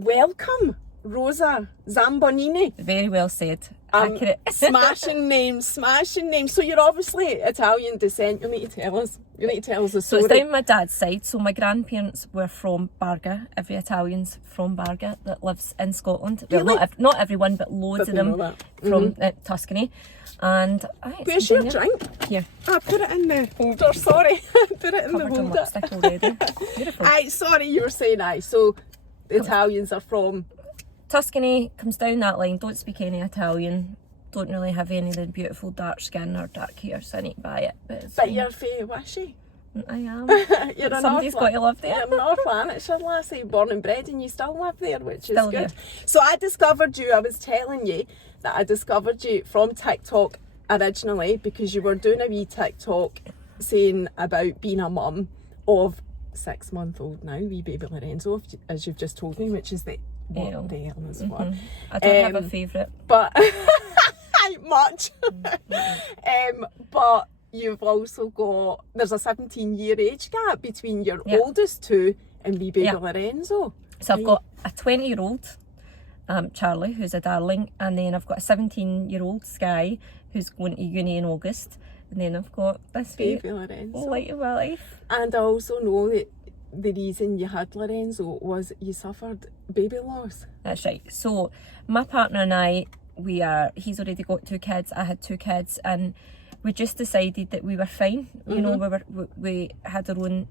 welcome, Rosa Zambonini. Very well said. Accurate. Smashing name. So you're obviously Italian descent. You need to tell us the story. So it's down my dad's side. So my grandparents were from Barga. Every Italian's from Barga that lives in Scotland. Really? Well, not everyone, but loads of them from Tuscany. And where's your drink? Here. I put it in the holder. Sorry, put it in Covered the in holder. lipstick already. Beautiful. Sorry, you were saying So the Italians are from Tuscany, comes down that line. Don't speak any Italian. Don't really have any of the beautiful dark skin or dark hair, so I need to buy it. But you're fae wishy. I am. Somebody's got to live there. You're North Lanarkshire lassie, born and bred, and you still live there, which is Still good. here. So I discovered you. I was telling you that I discovered you from TikTok originally because you were doing a wee TikTok saying about being a mum of 6-month-old now, wee baby Lorenzo, as you've just told me, which is the what the hell is what? I don't have a favourite. But much. But you've also got, there's a 17-year age gap between your oldest two and wee baby Lorenzo. So I've got a 20-year-old, Charlie, who's a darling, and then I've got a 17-year-old Sky, who's going to uni in August, and then I've got this baby Lorenzo, light of my life. And I also know that the reason you had Lorenzo was you suffered baby loss. That's right. So my partner and I, he's already got 2 kids, I had 2 kids, and we just decided that we were fine. You know, we had our own,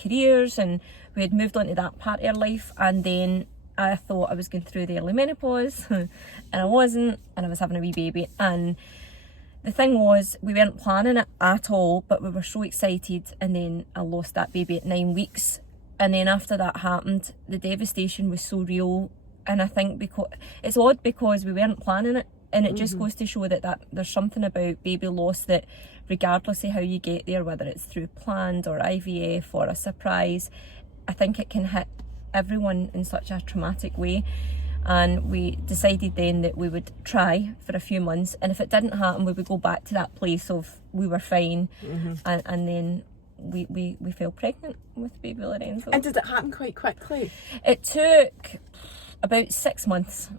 careers, and we had moved on to that part of our life, and then I thought I was going through the early menopause and I wasn't, and I was having a wee baby. And the thing was, we weren't planning it at all, but we were so excited, and then I lost that baby at 9 weeks. And then after that happened, the devastation was so real. And I think because it's odd because we weren't planning it, and it just goes to show that there's something about baby loss that regardless of how you get there, whether it's through planned or IVF or a surprise, I think it can hit everyone in such a traumatic way. And we decided then that we would try for a few months, and if it didn't happen, we would go back to that place of we were fine, and then we fell pregnant with baby Lorenzo. And did it happen quite quickly? It took about 6 months.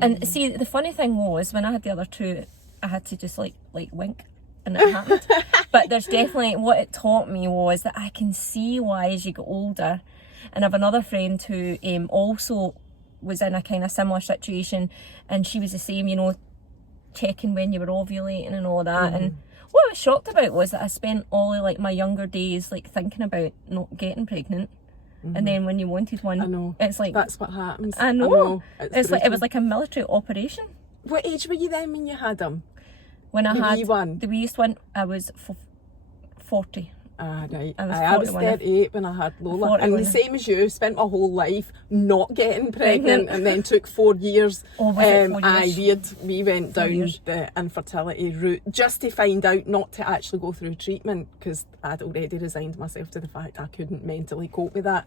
And see, the funny thing was, when I had the other 2, I had to just like wink, and it happened. But there's definitely, what it taught me was that I can see why as you get older. And I have another friend who also was in a kind of similar situation, and she was the same, checking when you were ovulating and all that. And what I was shocked about was that I spent all of my younger days thinking about not getting pregnant, and then when you wanted one, I know, it's like that's what happens. I know. It's it was like a military operation. What age were you then when you had him? When I had the weeest one, I was 40. Right. I was 38 when I had Lola, and the same as you, spent my whole life not getting pregnant and then took 4 years. We went down the infertility route just to find out not to actually go through treatment, because I'd already resigned myself to the fact I couldn't mentally cope with that.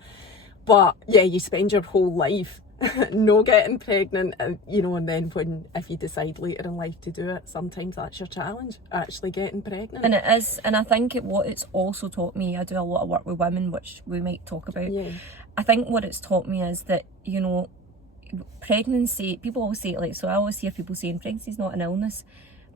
But yeah, you spend your whole life no getting pregnant, and then if you decide later in life to do it, sometimes that's your challenge, actually getting pregnant. And it is, and I think what it's also taught me, I do a lot of work with women, which we might talk about. I think what it's taught me is that pregnancy, people always say it so I always hear people saying pregnancy is not an illness,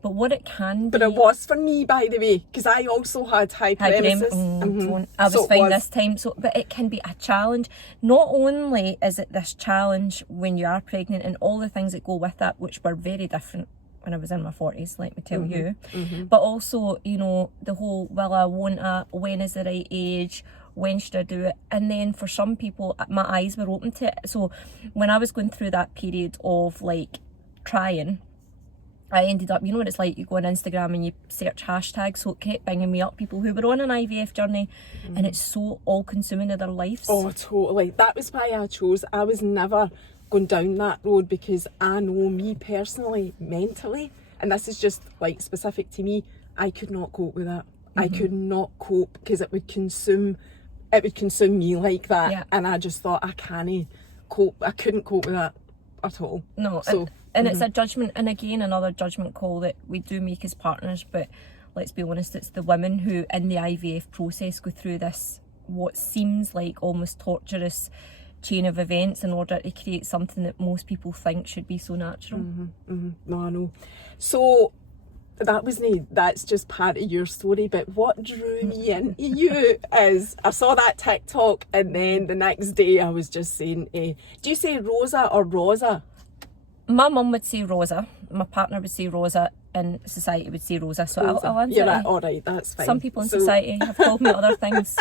but what it can be. But it was for me, by the way, because I also had hyperemesis. I was fine this time. But it can be a challenge. Not only is it this challenge when you are pregnant and all the things that go with that, which were very different when I was in my 40s, let me tell you. But also, the whole, will I, won't I, when is the right age, when should I do it? And then for some people, my eyes were open to it. So when I was going through that period of trying, I ended up, what it's like, you go on Instagram and you search hashtags, so it kept bringing me up people who were on an IVF journey, and it's so all-consuming of their lives. Oh, totally. That was why I was never going down that road, because I know me personally, mentally, and this is just specific to me, I could not cope with that. I could not cope, because it would consume me like that, and I just thought I couldn't cope with that at all. No, so and it's a judgment, and again another judgment call that we do make as partners, but let's be honest, it's the women who in the IVF process go through this what seems like almost torturous chain of events in order to create something that most people think should be so natural. No, I know. So that's just part of your story, but what drew me into you is I saw that TikTok, and then the next day I was just saying, do you say Rosa or Rosa? My mum would say Rosa, my partner would say Rosa, and society would say Rosa, so I'll answer. You're right, alright, that's fine. Some people in society have called me other things.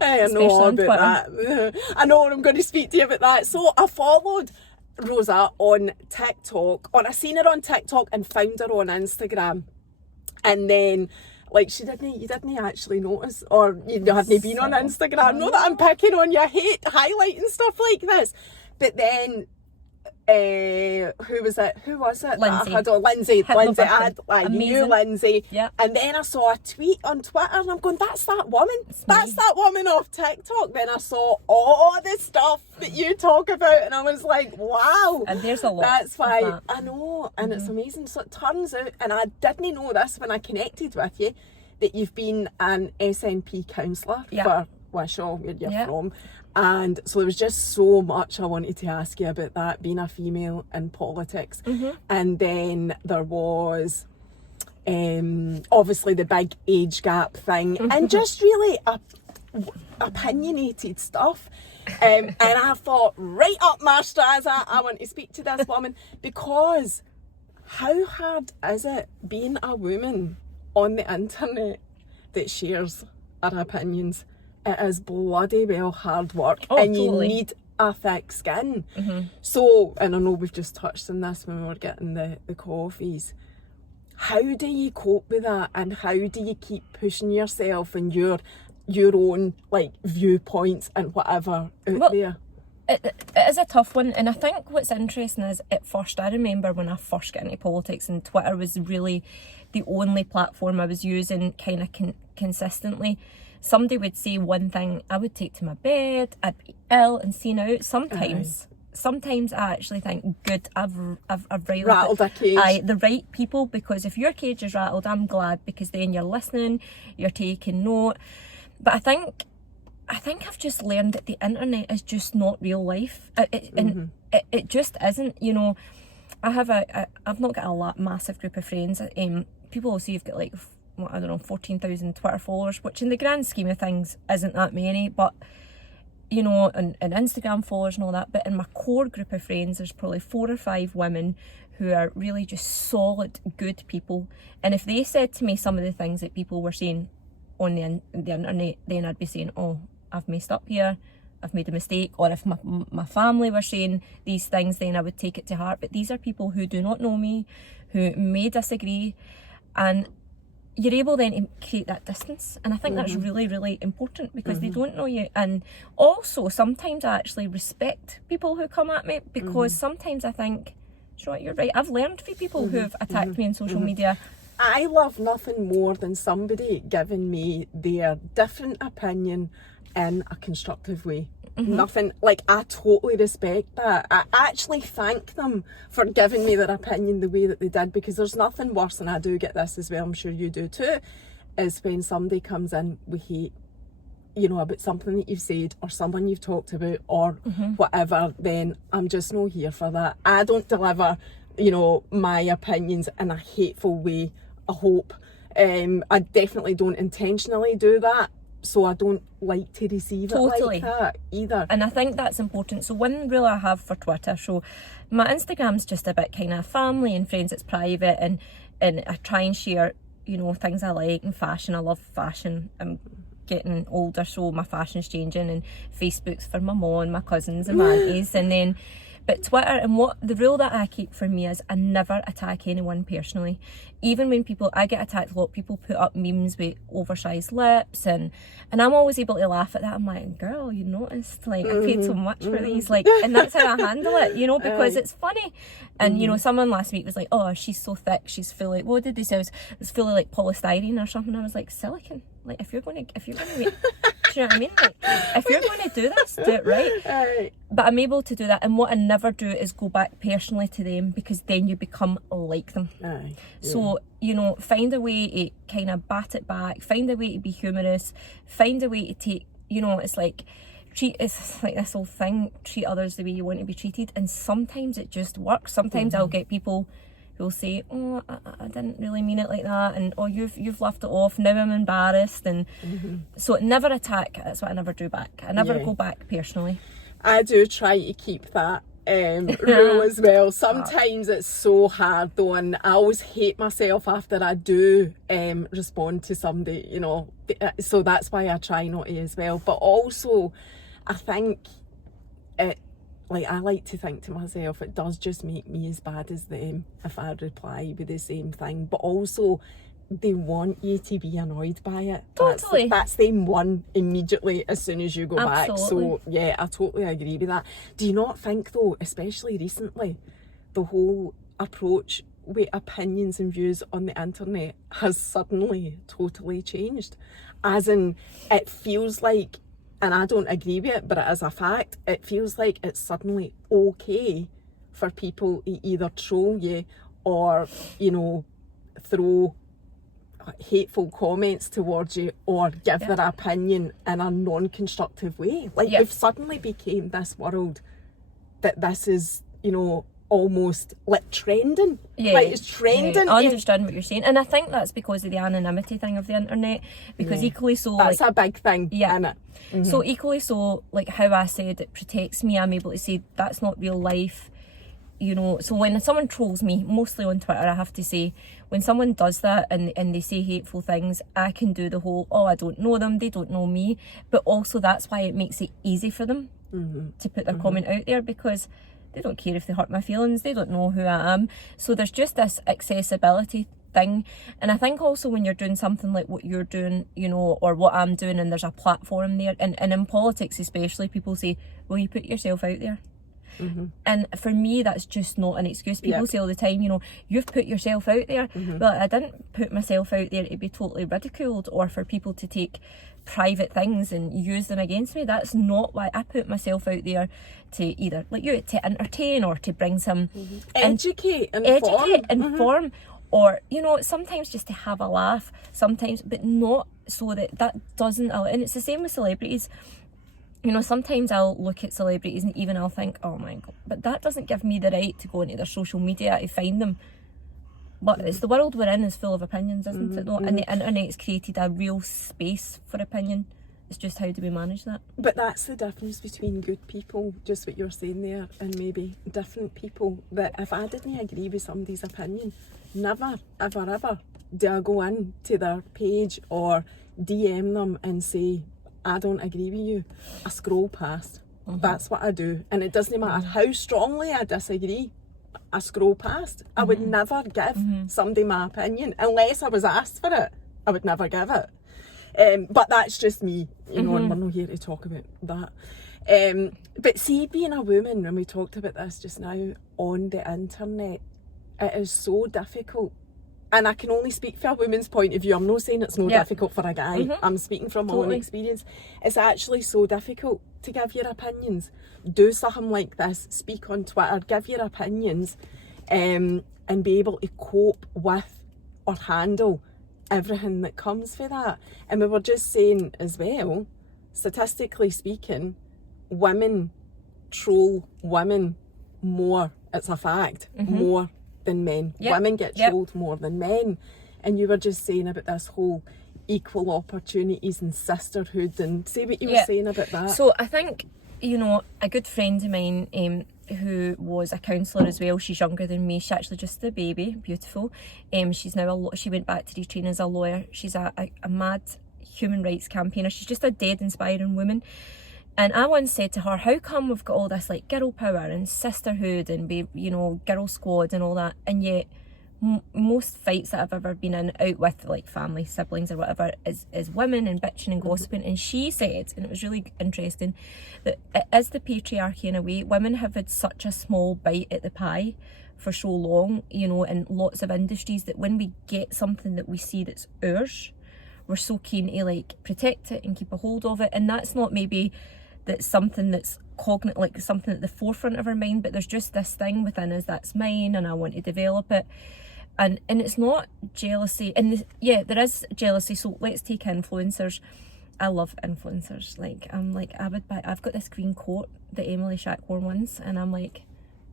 I know all about that. I know I'm going to speak to you about that. So I followed Rosa on TikTok, or I seen her on TikTok and found her on Instagram, and then like you didn't actually notice, or you hadn't been on Instagram. Not that I'm picking on you, I hate highlighting stuff like this, but then who was it? Lindsay. I knew Lindsay. Yep. And then I saw a tweet on Twitter and I'm going, that's that woman. That's that woman off TikTok. Then I saw all the stuff that you talk about and I was like, wow. And there's a lot. That's why I know, and it's amazing. So it turns out, and I didn't know this when I connected with you, that you've been an SNP counsellor for Wishaw, where you're from. And so there was just so much I wanted to ask you about that, being a female in politics. And then there was obviously the big age gap thing, and just really opinionated stuff. And I thought, right up my straza, I want to speak to this woman, because how hard is it being a woman on the internet that shares her opinions? It is bloody well hard work, and totally. You need a thick skin. So, and I know we've just touched on this when we were getting the coffees. How do you cope with that, and how do you keep pushing yourself and your own like viewpoints and whatever out there? It is a tough one, and I think what's interesting is at first, I remember when I first got into politics and Twitter was really the only platform I was using kind of consistently. Somebody would say one thing, I would take to my bed, I'd be ill and seen out. Sometimes I actually think, good, I've rattled a cage. The right people, because if your cage is rattled, I'm glad, because then you're listening, you're taking note. But I think I've just learned that the internet is just not real life. And it just isn't, you know. I've not got a massive group of friends. People will say you've got like, I don't know, 14,000 Twitter followers, which in the grand scheme of things isn't that many, but you know, and Instagram followers and all that. But in my core group of friends, there's probably 4 or 5 women who are really just solid, good people. And if they said to me some of the things that people were saying on the internet, then I'd be saying, oh, I've messed up here, I've made a mistake. Or if my family were saying these things, then I would take it to heart. But these are people who do not know me, who may disagree, and you're able then to create that distance. And I think that's really, really important, because they don't know you. And also sometimes I actually respect people who come at me, because sometimes I think, you're right, I've learned from people who have attacked me on social media. I love nothing more than somebody giving me their different opinion in a constructive way. Nothing, like, I totally respect that. I actually thank them for giving me their opinion the way that they did, because there's nothing worse, and I do get this as well, I'm sure you do too, is when somebody comes in with hate, you know, about something that you've said or someone you've talked about or whatever. Then I'm just not here for that. I don't deliver, you know, my opinions in a hateful way, I hope. I definitely don't intentionally do that. So I don't like to receive it like that either. And I think that's important. So one rule I have for Twitter, so my Instagram's just a bit kind of family and friends, it's private, and I try and share, you know, things I like and fashion. I love fashion. I'm getting older, so my fashion's changing, and Facebook's for my mom and my cousins and my aunties. And then, but Twitter, and what the rule that I keep for me is I never attack anyone personally. Even when I get attacked, a lot of people put up memes with oversized lips, and I'm always able to laugh at that. I'm like, girl, you noticed, like, I paid so much for these, like, and that's how I handle it, you know, because it's funny. And you know, someone last week was like, oh, she's so thick, she's full of, what did they say, it was full of like polystyrene or something. I was like, silicone. Like, if you're going to do you know what I mean? Like, if you're going to do this, do it right. But I'm able to do that, and what I never do is go back personally to them, because then you become like them. So, you know, find a way to kind of bat it back, find a way to be humorous, find a way to take, you know, it's like, it's like this whole thing, treat others the way you want to be treated, and sometimes it just works. Sometimes I'll get people who'll say, oh, I didn't really mean it like that, and oh, you've left it off, now I'm embarrassed, and so never attack. That's what I never do back. I never go back personally. I do try to keep that rule as well. Sometimes it's so hard though, and I always hate myself after I do respond to somebody, you know, so that's why I try not to as well. But also I think it, like, I like to think to myself, it does just make me as bad as them if I reply with the same thing. But also they want you to be annoyed by it. Totally. That's them one immediately as soon as you go back. Absolutely. So yeah, I totally agree with that. Do you not think though, especially recently, the whole approach with opinions and views on the internet has suddenly totally changed? As in, it feels like, and I don't agree with it, but it is a fact, it feels like it's suddenly okay for people to either troll you or, you know, throw hateful comments towards you or give their opinion in a non-constructive way. Like, we've suddenly became this world that this is, you know, almost like trending. Like, it's trending. I understand what you're saying, and I think that's because of the anonymity thing of the internet, because equally so, that's like, a big thing, isn't it? So equally so, like how I said it protects me, I'm able to say that's not real life, you know. So when someone trolls me, mostly on Twitter, I have to say, when someone does that and they say hateful things, I can do the whole, oh, I don't know them, they don't know me. But also that's why it makes it easy for them to put their comment out there, because they don't care if they hurt my feelings, they don't know who I am. So there's just this accessibility thing. And I think also when you're doing something like what you're doing, you know, or what I'm doing, and there's a platform there, and in politics especially, people say, well, you put yourself out there. And for me, that's just not an excuse. People say all the time, you know, you've put yourself out there. Well, I didn't put myself out there to be totally ridiculed or for people to take private things and use them against me. That's not why I put myself out there, to either, like you, to entertain or to bring some educate, inform, or, you know, sometimes just to have a laugh, sometimes, but not so that doesn't, and it's the same with celebrities. You know, sometimes I'll look at celebrities and even I'll think, oh my God, but that doesn't give me the right to go into their social media to find them. But it's the world we're in is full of opinions, isn't it? And the internet's created a real space for opinion. It's just how do we manage that? But that's the difference between good people, just what you're saying there, and maybe different people. That if I didn't agree with somebody's opinion, never, ever, ever do I go in to their page or DM them and say, I don't agree with you. I scroll past. That's what I do. And it doesn't matter how strongly I disagree, I scroll past. I would never give somebody my opinion unless I was asked for it. I would never give it. But that's just me, you know, and we're not here to talk about that. But see, being a woman, and we talked about this just now, on the internet, it is so difficult. And I can only speak from a woman's point of view. I'm not saying it's no difficult for a guy. I'm speaking from my own experience. It's actually so difficult to give your opinions. Do something like this. Speak on Twitter. Give your opinions, and be able to cope with or handle everything that comes for that. And we were just saying as well, statistically speaking, women troll women more. It's a fact. More than men. Women get trolled more than men. And you were just saying about this whole equal opportunities and sisterhood, and say what you were saying about that. So I think, you know, a good friend of mine who was a counsellor as well, she's younger than me, she's actually just a baby, beautiful. She's now she went back to retrain as a lawyer. She's a mad human rights campaigner. She's just a dead inspiring woman. And I once said to her, how come we've got all this like girl power and sisterhood and you know, girl squad and all that, and yet most fights that I've ever been in out with like family, siblings or whatever is women and bitching and gossiping. And she said, and it was really interesting, that it is the patriarchy in a way. Women have had such a small bite at the pie for so long, you know, in lots of industries, that when we get something that we see that's ours, we're so keen to like protect it and keep a hold of it. And that's not maybe that's something that's cognate, like something at the forefront of our mind, but there's just this thing within us that's mine and I want to develop it. And it's not jealousy, and there is jealousy. So let's take influencers. I love influencers. Like, I'm like, I've got this green coat that Emily Shack wore once, and I'm like,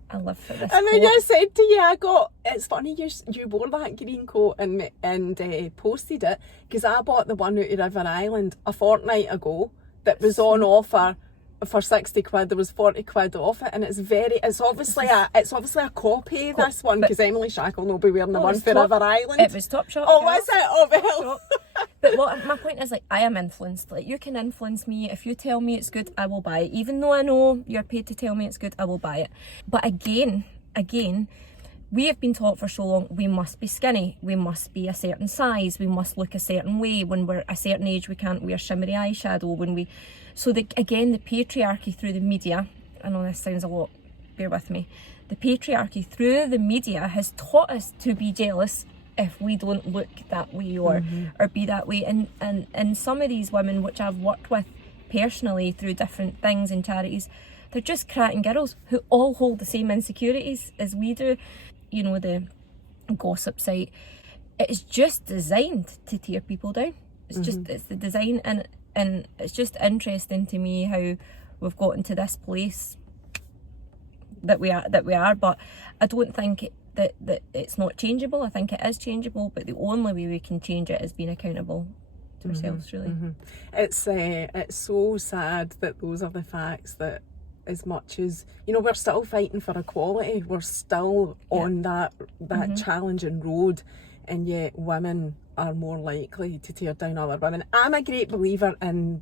I live for this And coat. then I said to you, it's funny you wore that green coat and posted it, because I bought the one out of River Island a fortnight ago that was on offer for 60 quid. There was 40 quid off it, and it's obviously a copy of this one, because Emily Shack will not be wearing the one for River Island. It was Topshop. Oh, was it? Oh, well. But my point is, like, I am influenced. Like, you can influence me. If you tell me it's good, I will buy it. Even though I know you're paid to tell me it's good, I will buy it. But again, we have been taught for so long, we must be skinny, we must be a certain size, we must look a certain way. When we're a certain age, we can't wear shimmery eyeshadow. So the patriarchy through the media, I know this sounds a lot, bear with me. The patriarchy through the media has taught us to be jealous if we don't look that way or be that way. And some of these women, which I've worked with personally through different things and charities, they're just cracking girls who all hold the same insecurities as we do. You know, the gossip site, it's just designed to tear people down. It's it's the design, and it's just interesting to me how we've gotten to this place that we are. But I don't think that it's not changeable. I think it is changeable, but the only way we can change it is being accountable to ourselves, really. It's so sad that those are the facts, that as much as, you know, we're still fighting for equality, we're still on that challenging road, and yet women are more likely to tear down other women. I'm a great believer in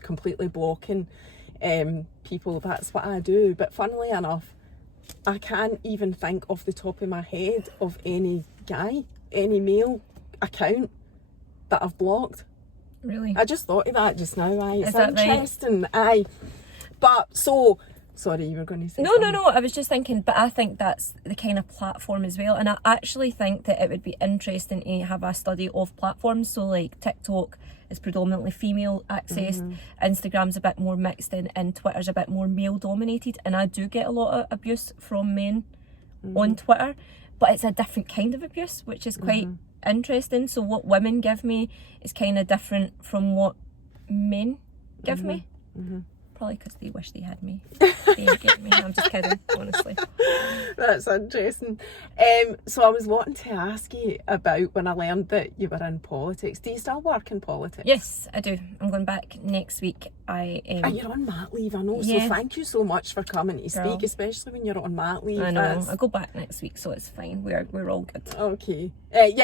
completely blocking people. That's what I do. But funnily enough, I can't even think off the top of my head of any male account that I've blocked. Really? I just thought of that just now. It's Is that interesting. Aye. But so, sorry, you were going to say something. No, I was just thinking, but I think that's the kind of platform as well. And I actually think that it would be interesting to have a study of platforms. So like TikTok is predominantly female accessed, Instagram's a bit more mixed in, and Twitter's a bit more male dominated. And I do get a lot of abuse from men on Twitter, but it's a different kind of abuse, which is quite interesting. So what women give me is kind of different from what men give me. Probably because they wish they had me. They didn't get me. I'm just kidding, honestly. That's interesting. So I was wanting to ask you about when I learned that you were in politics. Do you still work in politics? Yes, I do. I'm going back next week. And you're on mat leave, I know. Yeah. So thank you so much for coming to speak, Girl. especially when you're on mat leave. I know. I'll go back next week, so it's fine. We're all good. Okay.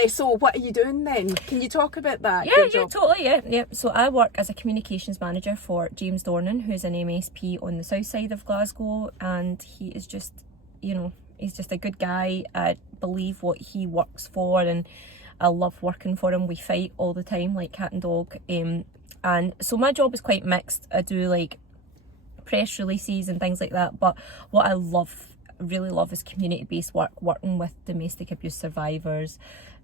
So what are you doing then? Can you talk about that? Yeah, totally, yeah. So I work as a communications manager for James Dornan, who's an MSP on the south side of Glasgow, and he is just, he's just a good guy. I believe what he works for, and I love working for him. We fight all the time, like cat and dog. And so my job is quite mixed. I do like press releases and things like that, but what I really love is community-based work, working with domestic abuse survivors,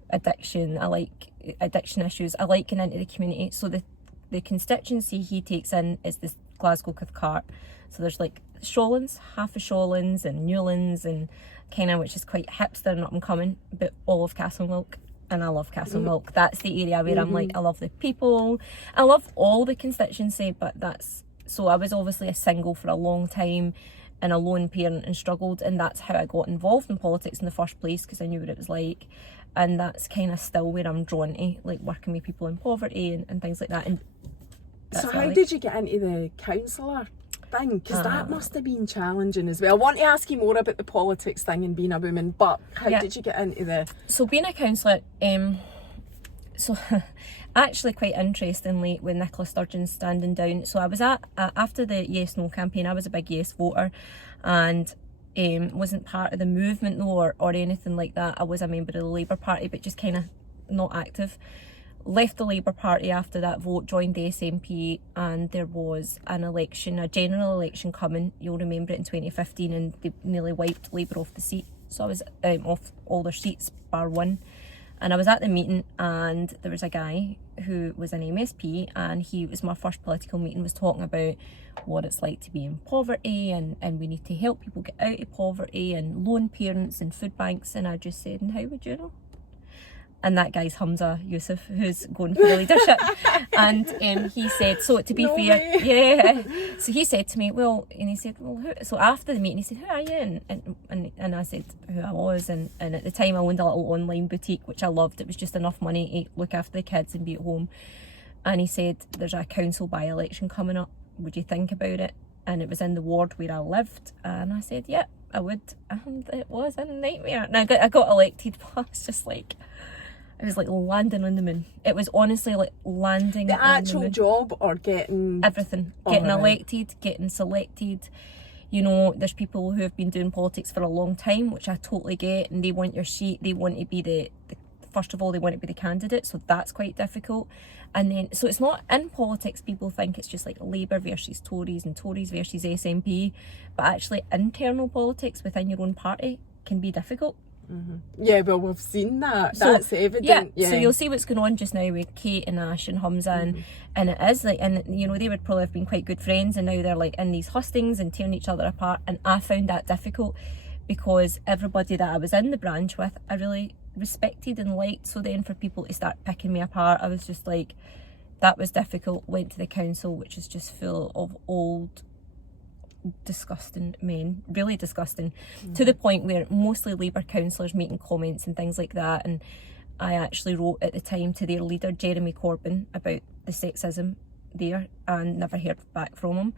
addiction. I like addiction issues. I like getting into the community. So the constituency he takes in is this Glasgow Cathcart. So there's like Shawlands, half of Shawlands and Newlands, and kind of, which is quite hipster and up and coming, but all of Castlemilk. And I love Castlemilk. That's the area where I'm like, I love the people. I love all the constituency, but so I was obviously a single for a long time and a lone parent and struggled, and that's how I got involved in politics in the first place, because I knew what it was like. And that's kind of still where I'm drawn to, like working with people in poverty and things like that. And so how did you get into the councillor thing? Because that must have been challenging as well. I want to ask you more about the politics thing and being a woman, but how did you get into the... So being a councillor, so actually quite interestingly, with Nicola Sturgeon standing down, so I was after the Yes No campaign, I was a big Yes voter, and wasn't part of the movement though or anything like that. I was a member of the Labour Party, but just kind of not active. Left the Labour Party after that vote, joined the SNP, and there was an election, a general election coming. You'll remember it in 2015, and they nearly wiped Labour off the seat. So I was off all their seats, bar one. And I was at the meeting, and there was a guy who was an MSP, and he was my first political meeting, was talking about what it's like to be in poverty, and we need to help people get out of poverty, and lone parents and food banks. And I just said, and how would you know? and that guy's Hamza Yusuf, who's going for the leadership. And he said, so to be fair, yeah. So he said to me, well, and he said, well, who? So after the meeting, he said, who are you? And I said who I was, and at the time I owned a little online boutique, which I loved. It was just enough money to look after the kids and be at home. And he said, there's a council by-election coming up. Would you think about it? And it was in the ward where I lived. And I said, yeah, I would. And it was a nightmare. And I got elected, but it's just like, it was like landing on the moon. It was honestly like landing on the moon. The actual job or getting... Everything. Getting elected, getting selected. You know, there's people who have been doing politics for a long time, which I totally get. And they want your seat. They want to be first of all, they want to be the candidate, so that's quite difficult. And then, so it's not in politics, people think it's just like Labour versus Tories and Tories versus SNP, but actually internal politics within your own party can be difficult. Yeah, well, we've seen that. That's evident. Yeah. So you'll see what's going on just now with Kate and Ash and Hamza, and it is like, and you know, they would probably have been quite good friends, and now they're like in these hustings and tearing each other apart. And I found that difficult because everybody that I was in the branch with, I really respected and liked. So then for people to start picking me apart, I was just like, that was difficult. Went to the council, which is just full of old, disgusting men, really disgusting, to the point where mostly Labour councillors making comments and things like that. And I actually wrote at the time to their leader, Jeremy Corbyn, about the sexism there, and never heard back from him.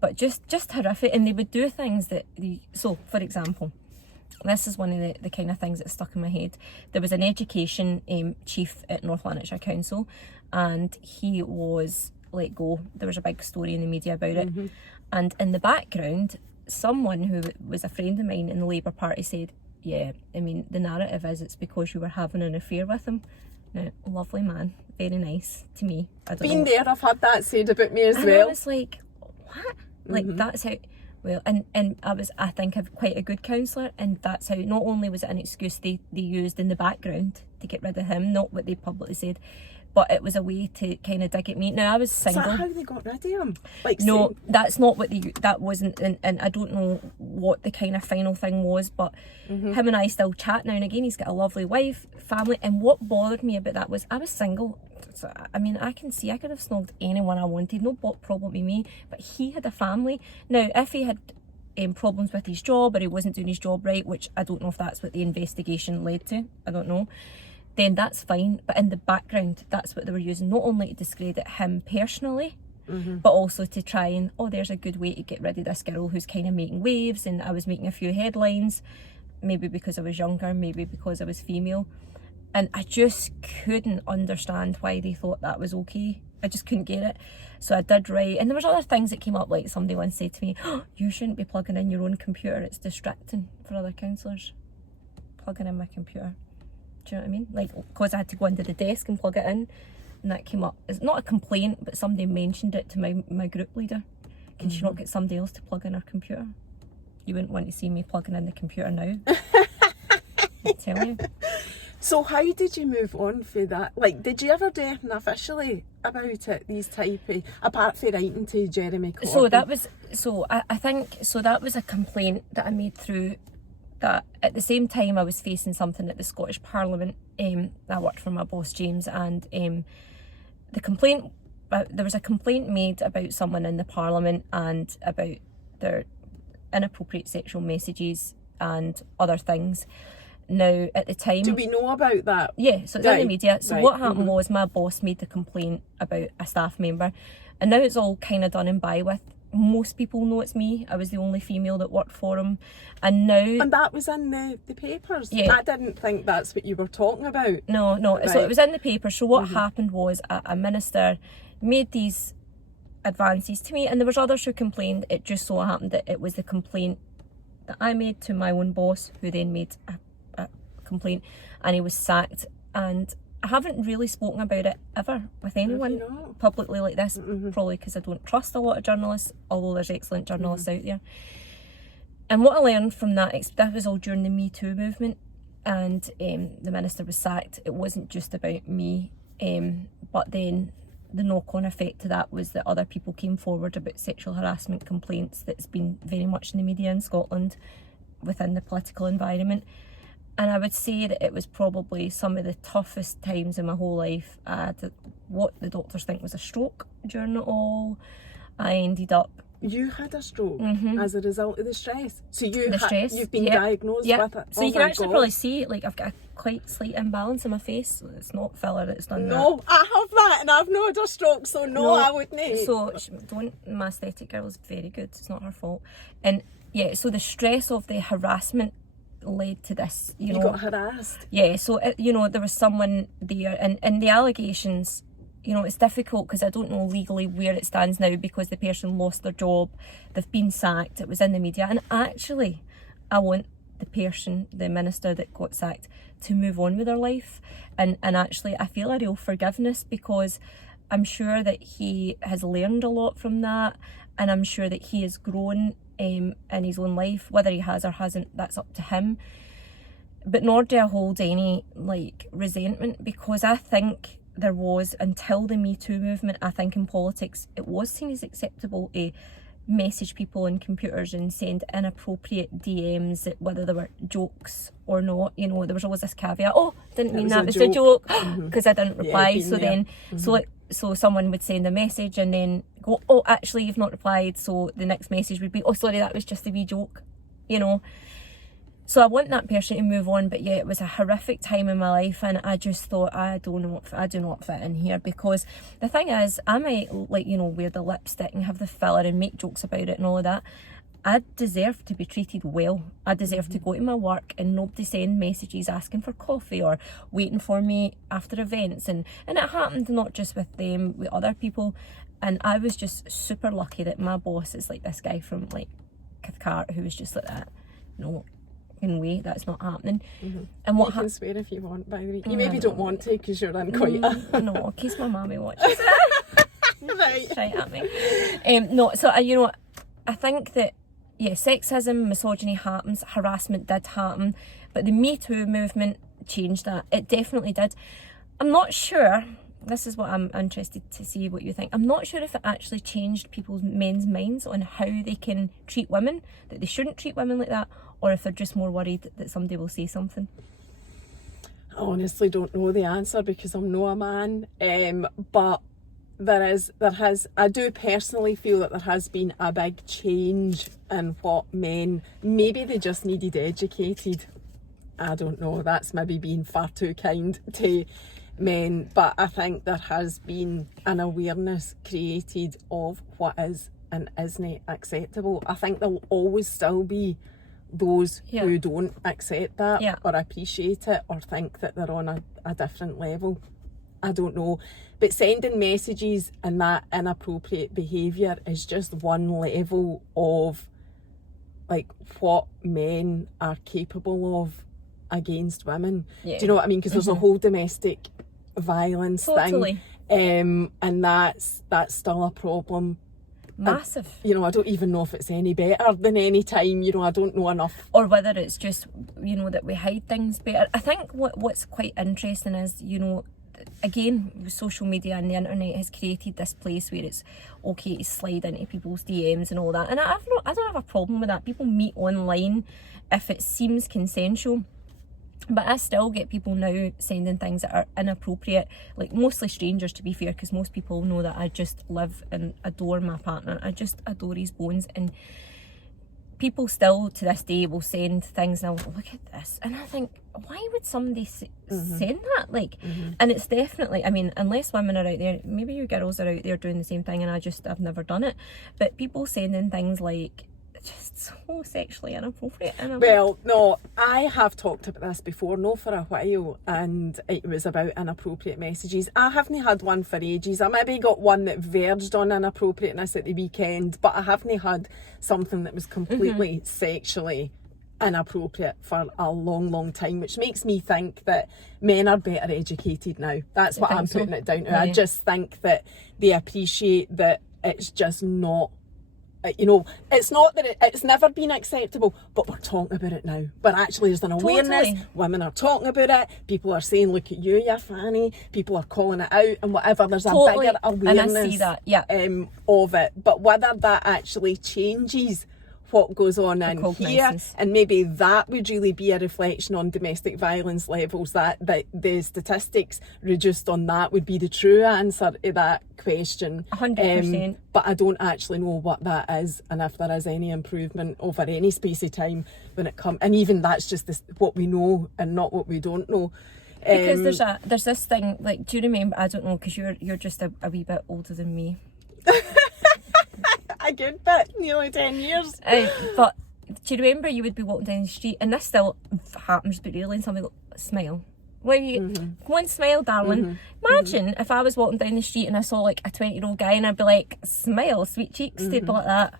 But just horrific. And they would do things that so for example, this is one of the kind of things that stuck in my head. There was an education chief at North Lanarkshire Council, and he was let go. There was a big story in the media about it. And in the background, someone who was a friend of mine in the Labour Party said, yeah, I mean, the narrative is it's because you were having an affair with him. Now, lovely man, very nice to me. I don't know. There, I've had that said about me as and well. I was like, what? Like, that's how... Well, and I think, quite a good counsellor, and that's how, not only was it an excuse they used in the background to get rid of him, not what they publicly said, but it was a way to kind of dig at me. Now, I was single. Is that how they got rid of him? Like, no, that's not what that wasn't, and I don't know what the kind of final thing was, but him and I still chat now and again. He's got a lovely wife, family, and what bothered me about that was I was single. So, I mean, I can see I could have snogged anyone I wanted, no problem with me, but he had a family. Now, if he had problems with his job or he wasn't doing his job right, which I don't know if that's what the investigation led to, I don't know, then that's fine. But in the background, that's what they were using, not only to discredit him personally, but also to try and, oh, there's a good way to get rid of this girl who's kind of making waves. And I was making a few headlines, maybe because I was younger, maybe because I was female. And I just couldn't understand why they thought that was okay. I just couldn't get it. So I did write, and there was other things that came up, like somebody once said to me, oh, you shouldn't be plugging in your own computer, it's distracting for other counsellors. Plugging in my computer. Do you know what I mean? Like, because I had to go under the desk and plug it in, and that came up. It's not a complaint, but somebody mentioned it to my group leader. Can she not get somebody else to plug in her computer? You wouldn't want to see me plugging in the computer now. I tell you. So how did you move on for that? Like, did you ever do anything officially about it, these type of, apart from writing to Jeremy Corbyn? I think that was a complaint that I made through that. At the same time, I was facing something at the Scottish Parliament. I worked for my boss, James, and the complaint, there was a complaint made about someone in the Parliament and about their inappropriate sexual messages and other things. Now, at the time... Do we know about that? Yeah, so it's in the media. So what happened was my boss made the complaint about a staff member, and now it's all kind of done and by with. Most people know it's me. I was the only female that worked for him. And now... And that was in the papers? Yeah. I didn't think that's what you were talking about. No. Right. So it was in the papers. So what happened was a minister made these advances to me, and there was others who complained. It just so happened that it was the complaint that I made to my own boss, who then made a complaint, and he was sacked. And I haven't really spoken about it ever with anyone publicly like this, probably because I don't trust a lot of journalists, although there's excellent journalists out there. And what I learned from that was all during the Me Too movement, and the minister was sacked. It wasn't just about me, but then the knock-on effect to that was that other people came forward about sexual harassment complaints that's been very much in the media in Scotland within the political environment. And I would say that it was probably some of the toughest times in my whole life. I had what the doctors think was a stroke during it all. I ended up... You had a stroke as a result of the stress. So you've been yeah. diagnosed yeah. with it. So you can actually probably see, like, I've got a quite slight imbalance in my face. It's not filler that's done that. No, I have that and I've not had a stroke, so no, I wouldn't. So my aesthetic girl is very good. It's not her fault. And yeah, so the stress of the harassment led to this. You know, got harassed. Yeah, so there was someone there, and the allegations. It's difficult because I don't know legally where it stands now because the person lost their job, they've been sacked, it was in the media, and actually I want the minister that got sacked to move on with their life, and actually I feel a real forgiveness because I'm sure that he has learned a lot from that, and I'm sure that he has grown in his own life. Whether he has or hasn't, that's up to him, but nor do I hold any resentment, because I think there was, until the Me Too movement, I think in politics it was seen as acceptable to message people on computers and send inappropriate DMs, whether they were jokes or not. There was always this caveat, didn't mean that, it was a joke, because I didn't reply. So someone would send a message and then go, actually you've not replied, so the next message would be, sorry, that was just a wee joke. So I want that person to move on, but yeah, it was a horrific time in my life, and I just thought, I do not fit in here, because the thing is, I might wear the lipstick and have the filler and make jokes about it and all of that. I deserve to be treated well. I deserve to go to my work and nobody send messages asking for coffee or waiting for me after events, and it happened not just with them, with other people. And I was just super lucky that my boss is like this guy from Cathcart who was just like that. No way, that's not happening. And what you can swear if you want, by the way. You maybe don't want to because you're in quite no, in case my mammy watches right. Right at me. No, so I think that sexism, misogyny happens, harassment did happen, but the Me Too movement changed that. It definitely did. I'm not sure, this is what I'm interested to see what you think, I'm not sure if it actually changed men's minds on how they can treat women, that they shouldn't treat women like that, or if they're just more worried that somebody will say something. I honestly don't know the answer because I'm not a man, but I do personally feel that there has been a big change in what men, maybe they just needed educated. I don't know, that's maybe being far too kind to men, but I think there has been an awareness created of what is and isn't acceptable. I think there'll always still be those who don't accept that or appreciate it or think that they're on a different level. I don't know, but sending messages and that inappropriate behaviour is just one level of what men are capable of against women. Do you know what I mean? Because there's a whole domestic violence thing, and that's still a problem. Massive. I don't even know if it's any better than any time. I don't know enough. Or whether it's just, that we hide things better. I think what's quite interesting is, again, social media and the internet has created this place where it's okay to slide into people's DMs and all that. And I don't have a problem with that. People meet online if it seems consensual. But I still get people now sending things that are inappropriate, mostly strangers, to be fair, because most people know that I just love and adore my partner. I just adore his bones. And people still to this day will send things and I'll go, look at this. And I think, why would somebody send that? And it's definitely, unless women are out there, maybe you girls are out there doing the same thing and I've never done it. But people sending things just so sexually inappropriate. Well, no, I have talked about this before, for a while, and it was about inappropriate messages. I haven't had one for ages. I maybe got one that verged on inappropriateness at the weekend, but I haven't had something that was completely sexually inappropriate for a long time, which makes me think that men are better educated now. That's what I'm putting it down to. I just think that they appreciate that it's just not, it's not that it's never been acceptable, but we're talking about it now. But actually there's an awareness. Totally. Women are talking about it. People are saying, look at you fanny. People are calling it out and whatever. There's a bigger awareness and I see that. of it. But whether that actually changes what goes on in here, cognizance. and maybe that would really be a reflection on domestic violence levels, that the statistics reduced on that would be the true answer to that question. 100%. But I don't actually know what that is, and if there is any improvement over any space of time when it comes, and even that's just what we know and not what we don't know. Because there's this thing, like, do you remember, I don't know, because you're just a wee bit older than me. A good bit, nearly 10 years. But do you remember you would be walking down the street, and this still happens, but really, and somebody go, smile. Well, you go and smile, darling. Imagine if I was walking down the street and I saw like a 20-year-old guy and I'd be like, smile, sweet cheeks, they'd be like that.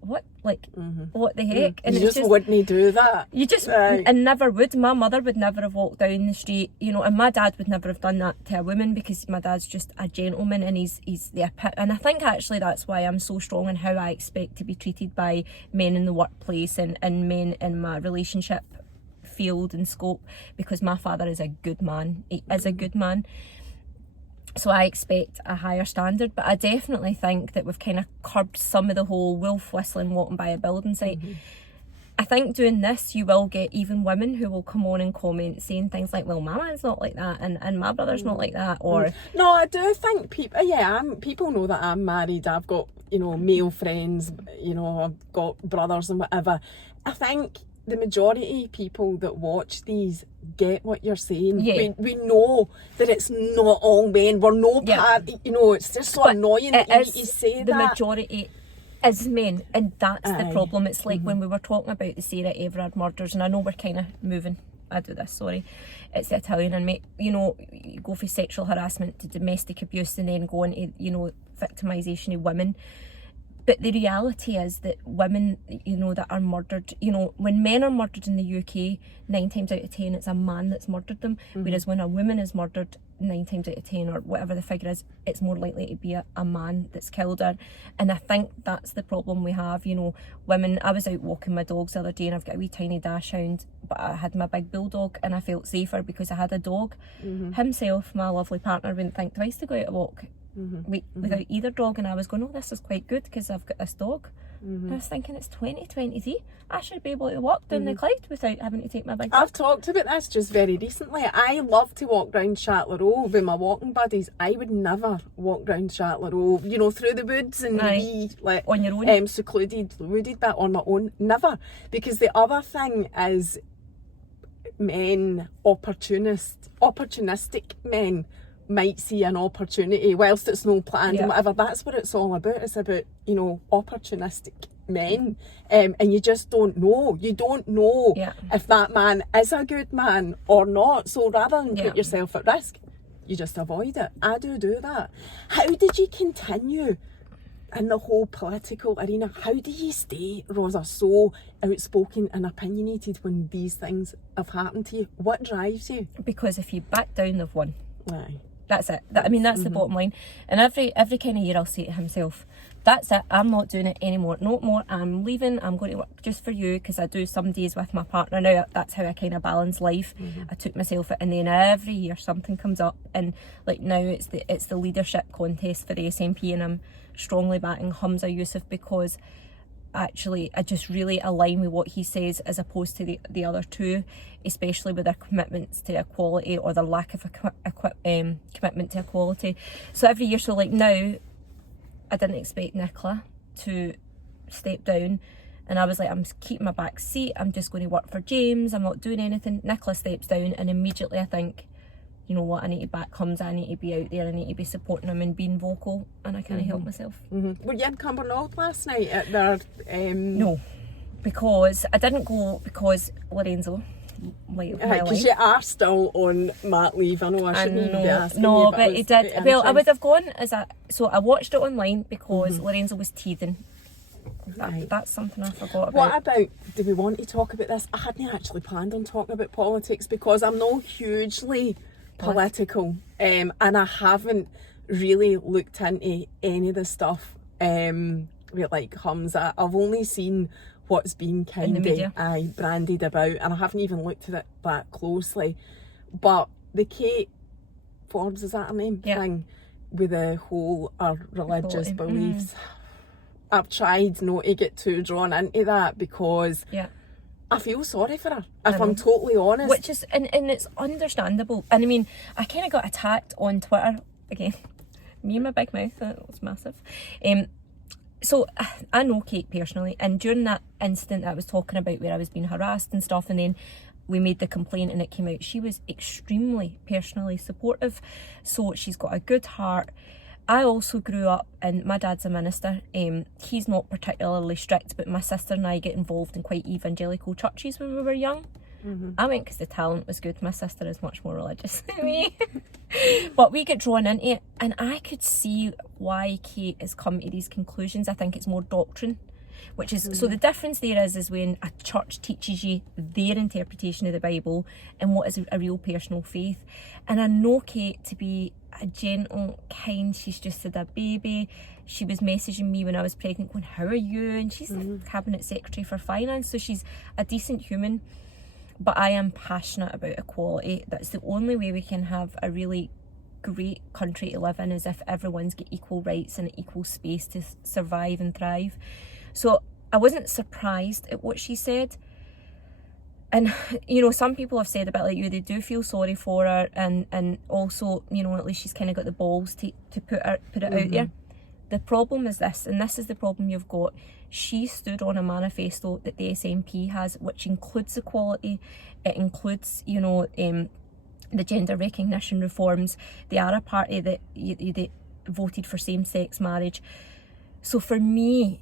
What? Like, what the heck? And you it's just wouldn't do that. You just, and never would. My mother would never have walked down the street, you know, and my dad would never have done that to a woman, because my dad's just a gentleman, and he's the and I think actually that's why I'm so strong in how I expect to be treated by men in the workplace and men in my relationship field and scope, because my father is a good man. He is a good man. So I expect a higher standard, but I definitely think that we've kind of curbed some of the whole wolf whistling walking by a building site. I think doing this, you will get even women who will come on and comment saying things like, well, my man's not like that, and my brother's not like that, or... No, I do think people know that I'm married, I've got, you know, male friends, you know, I've got brothers and whatever. I think the majority of people that watch these get what you're saying. Yeah. We know that it's not all men. We're no part, you know, it's just so annoying that you need to say the that. majority is men, and that's the problem. It's like when we were talking about the Sarah Everard murders, and I know we're kind of moving, I do this, sorry, it's the Italian in me, you know, you go from sexual harassment to domestic abuse and then go into, you know, victimisation of women. But the reality is that women, you know, that are murdered, you know, when men are murdered in the UK, 9 times out of 10 it's a man that's murdered them. Whereas when a woman is murdered, 9 times out of 10, or whatever the figure is, it's more likely to be a man that's killed her. And I think that's the problem we have, you know, women. I was out walking my dogs the other day, and I've got a wee tiny dachshund, but I had my big bulldog, and I felt safer because I had a dog. Himself, my lovely partner, wouldn't think twice to go out a walk without either dog, and I was going, oh, this is quite good because I've got this dog. And I was thinking, it's 2023, I should be able to walk down the Clyde without having to take my big dog. I've talked about this just very recently. I love to walk round Chartler with my walking buddies. I would never walk round Chartler, you know, through the woods and be like on your own, secluded, wooded bit on my own. Never. Because the other thing is men, opportunistic men might see an opportunity whilst it's no planned and whatever. That's what it's all about. It's about, you know, opportunistic men, and you just don't know. You don't know if that man is a good man or not. So rather than put yourself at risk, you just avoid it. I do that. How did you continue in the whole political arena? How do you stay, Rosa, so outspoken and opinionated when these things have happened to you? What drives you? Because if you back down, they've won. Aye. That's it. I mean, that's the bottom line. And every kind of year I'll say to himself, that's it, I'm not doing it anymore. No more, I'm leaving, I'm going to work just for you, because I do some days with my partner now. That's how I kind of balance life. I took myself out, and then every year something comes up, and like now it's the leadership contest for the SNP, and I'm strongly backing Humza Yousaf, because actually I just really align with what he says as opposed to the other two, especially with their commitments to equality or their lack of commitment to equality. So every year, so like now, I didn't expect Nicola to step down, and I was like, I'm keeping my back seat, I'm just going to work for James, I'm not doing anything. Nicola steps down, and immediately I think, you know what, I need to back Humza, I need to be out there, I need to be supporting him and being vocal, and I can't help myself. Were you in Cumbernauld last night at their... No, because I didn't go because Lorenzo, because you are still on mat leave. I know I shouldn't be asking you, but he did. Well, I would have gone so I watched it online because Lorenzo was teething. That's something I forgot about. What about, do we want to talk about this? I hadn't actually planned on talking about politics because I'm not hugely political, and I haven't really looked into any of the stuff with like Humza. I've only seen what's been kind of branded about, and I haven't even looked at it that closely. But the Kate Forbes, is that her name? Thing with the whole religious beliefs. I've tried not to get too drawn into that because I feel sorry for her, if I'm totally honest. Which is, and it's understandable. And I mean, I kind of got attacked on Twitter, again, me and my big mouth, that was massive. So I know Kate personally, and during that incident I was talking about where I was being harassed and stuff, and then we made the complaint and it came out, she was extremely personally supportive. So she's got a good heart. I also grew up, and my dad's a minister. He's not particularly strict, but my sister and I get involved in quite evangelical churches when we were young. I went because the talent was good. My sister is much more religious than me. But we get drawn into it, and I could see why Kate has come to these conclusions. I think it's more doctrine, which is, so the difference there is when a church teaches you their interpretation of the Bible and what is a real personal faith. And I know Kate to be a gentle, kind, she's just had a baby. She was messaging me when I was pregnant going, how are you? And she's the cabinet secretary for finance, so she's a decent human. But I am passionate about equality. That's the only way we can have a really great country to live in, is if everyone's got equal rights and equal space to survive and thrive. So I wasn't surprised at what she said. And, you know, some people have said a bit like you, they do feel sorry for her, and also, you know, at least she's kind of got the balls to put it out there. The problem is this, and this is the problem you've got. She stood on a manifesto that the SNP has, which includes equality. It includes, you know, the gender recognition reforms. They are a party that that voted for same-sex marriage. So for me,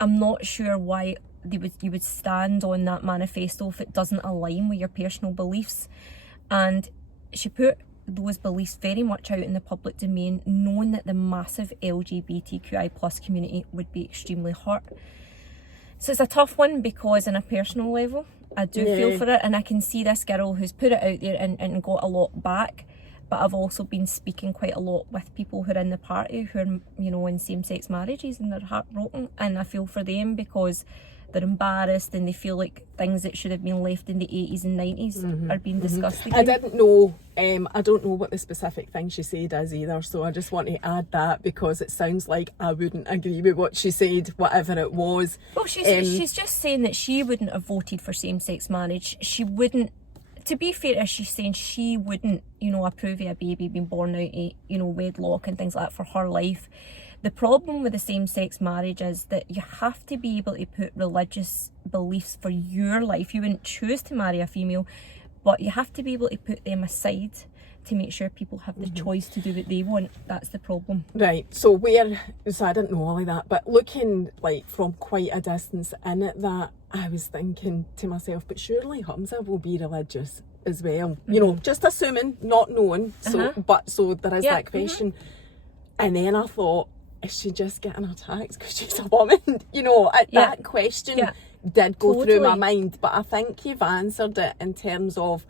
I'm not sure why you would stand on that manifesto if it doesn't align with your personal beliefs. And she put those beliefs very much out in the public domain, knowing that the massive LGBTQI plus community would be extremely hurt. So it's a tough one, because on a personal level, I do feel for it, and I can see this girl who's put it out there and got a lot back. But I've also been speaking quite a lot with people who are in the party who are, you know, in same-sex marriages, and they're heartbroken, and I feel for them because they're embarrassed and they feel like things that should have been left in the 80s and 90s are being discussed again. I didn't know, I don't know what the specific thing she said is either, so I just want to add that, because it sounds like I wouldn't agree with what she said, whatever it was. Well, she's just saying that she wouldn't have voted for same-sex marriage. She wouldn't, to be fair, she's saying she wouldn't, you know, approve of a baby being born out of, you know, wedlock and things like that for her life. The problem with the same-sex marriage is that you have to be able to put religious beliefs for your life. You wouldn't choose to marry a female, but you have to be able to put them aside to make sure people have the choice to do what they want. That's the problem. Right, so I didn't know all of that, but looking like from quite a distance in at that, I was thinking to myself, but surely Hamza will be religious as well. You know, just assuming, not knowing, so there is that question. And then I thought, is she just getting attacked because she's a woman? You know, that question did go through my mind, but I think you've answered it in terms of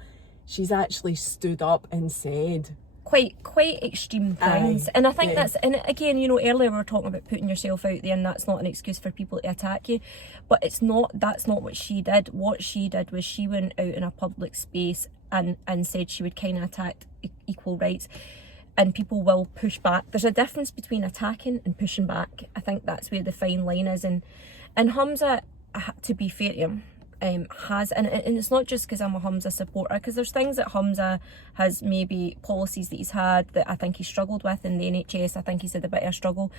she's actually stood up and said quite extreme things. And I think that's, and again, you know, earlier we were talking about putting yourself out there, and that's not an excuse for people to attack you, but that's not what she did. What she did was she went out in a public space and said she would kind of attack equal rights. And people will push back. There's a difference between attacking and pushing back. I think that's where the fine line is. And Hamza, to be fair to him, has, and it's not just because I'm a Hamza supporter, because there's things that Hamza has, maybe policies that he's had that I think he struggled with in the NHS. I think he's had a bit of a struggle.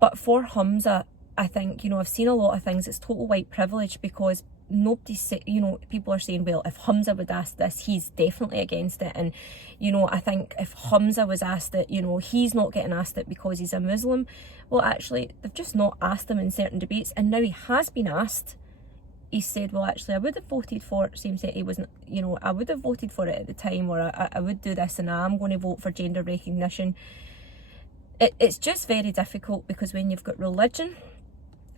But for Hamza, I think, you know, I've seen a lot of things, it's total white privilege, because people are saying, well, if Hamza would ask this, he's definitely against it. And, you know, I think if Hamza was asked it, you know, he's not getting asked it because he's a Muslim. Well, actually, they've just not asked him in certain debates, and now he has been asked. He said, well, actually, I would have voted for same-sex. He wasn't, you know, I would have voted for it at the time, or I would do this, and I'm going to vote for gender recognition. It's just very difficult, because when you've got religion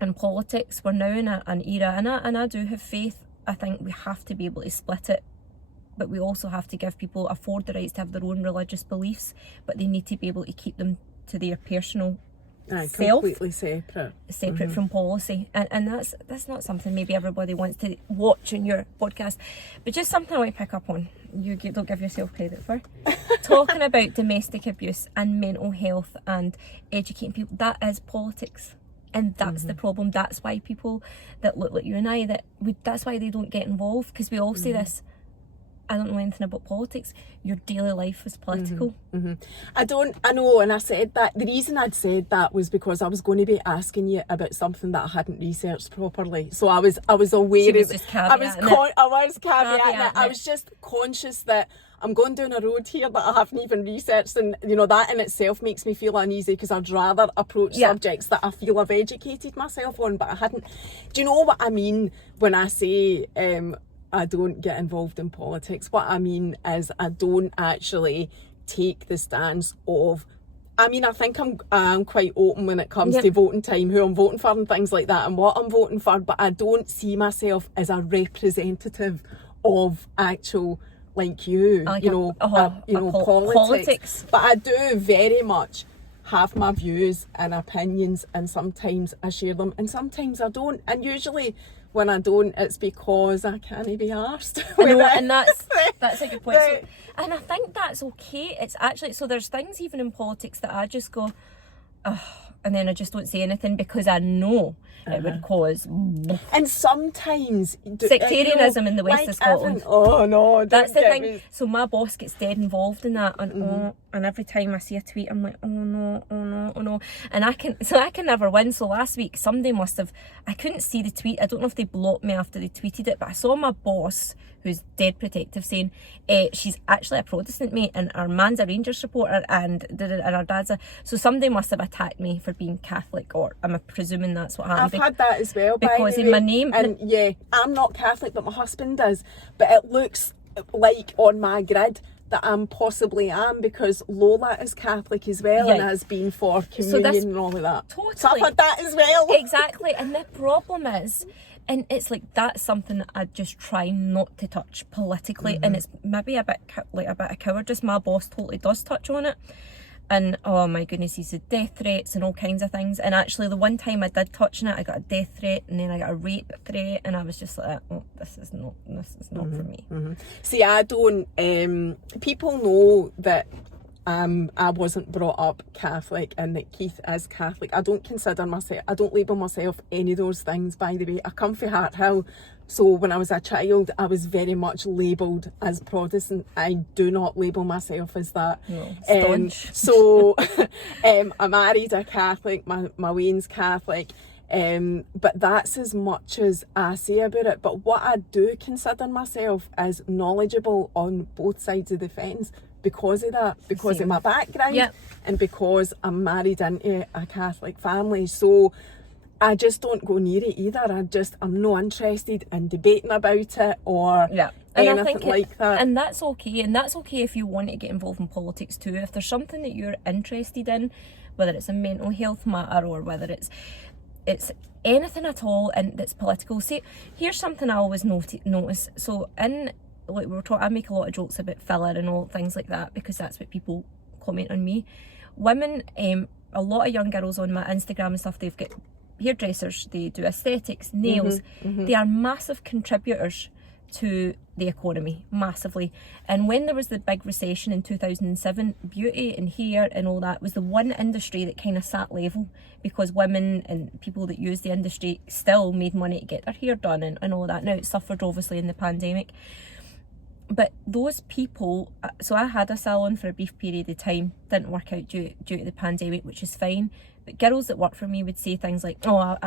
and politics, we're now in an era, and I do have faith. I think we have to be able to split it, but we also have to give people, afford the rights to have their own religious beliefs, but they need to be able to keep them to their personal self, completely separate from policy. And that's not something maybe everybody wants to watch on your podcast, but just something I want to pick up on. You don't give yourself credit for talking about domestic abuse and mental health and educating people. That is politics. And that's the problem. That's why people that look like you and I, that's why they don't get involved, because we all say this. I don't know anything about politics. Your daily life is political. I know, and I said that. The reason I'd said that was because I was going to be asking you about something that I hadn't researched properly. So I was aware She was of just caveating it. I was caveating it. I was just conscious that I'm going down a road here that I haven't even researched, and you know, that in itself makes me feel uneasy, because I'd rather approach subjects that I feel I've educated myself on, but I hadn't. Do you know what I mean when I say I don't get involved in politics? What I mean is I don't actually take the stance of, I mean, I think I'm quite open when it comes to voting time, who I'm voting for and things like that, and what I'm voting for, but I don't see myself as a representative of actual, like you, like politics. But I do very much have my views and opinions, and sometimes I share them and sometimes I don't, and usually when I don't, it's because I can't be arsed. I know, and that's a good point. So, and I think that's okay. It's actually, so there's things even in politics that I just go, and then I just don't say anything, because I know it would cause. And sometimes sectarianism in the west of Scotland. Oh no, that's the thing. So my boss gets dead involved in that, and and every time I see a tweet, I'm like, oh no, and I can never win. So last week somebody must have, I couldn't see the tweet. I don't know if they blocked me after they tweeted it, but I saw my boss, who's dead protective, saying she's actually a Protestant, mate, and our man's a Rangers supporter, and our dad's so somebody must have attacked me for being Catholic, or I'm presuming that's what happened. I've had that as well, because in my name, and I'm not Catholic, but my husband is, but it looks like on my grid that I'm possibly am, because Lola is Catholic as well, and has been for communion and all of that. Totally. So I've had that as well. Exactly, and the problem is, and it's like, that's something I just try not to touch politically, and it's maybe a bit of cowardice. My boss totally does touch on it, and oh my goodness, he's had death threats and all kinds of things. And actually, the one time I did touch on it, I got a death threat, and then I got a rape threat, and I was just like, oh, this is not for me. See, I don't. People know that I wasn't brought up Catholic, and that Keith is Catholic. I don't label myself any of those things, by the way. I come from Hart Hill, so when I was a child, I was very much labelled as Protestant. I do not label myself as that. No, staunch. So I married a Catholic, my Wayne's Catholic, but that's as much as I say about it. But what I do consider myself is knowledgeable on both sides of the fence, because of that, because of my background, and because I'm married into a Catholic family. So I just don't go near it either. I'm not interested in debating about it or anything like that. And that's okay. And that's okay if you want to get involved in politics too. If there's something that you're interested in, whether it's a mental health matter or whether it's anything at all and that's political. See, here's something I always notice. So like we were talking, I make a lot of jokes about filler and all things like that, because that's what people comment on me. Women, a lot of young girls on my Instagram and stuff, they've got hairdressers, they do aesthetics, nails. They are massive contributors to the economy, massively. And when there was the big recession in 2007, beauty and hair and all that was the one industry that kind of sat level, because women and people that use the industry still made money to get their hair done and all that. Now it suffered obviously in the pandemic, but those people, so I had a salon for a brief period of time, didn't work out due to the pandemic, which is fine. But girls that work for me would say things like, oh,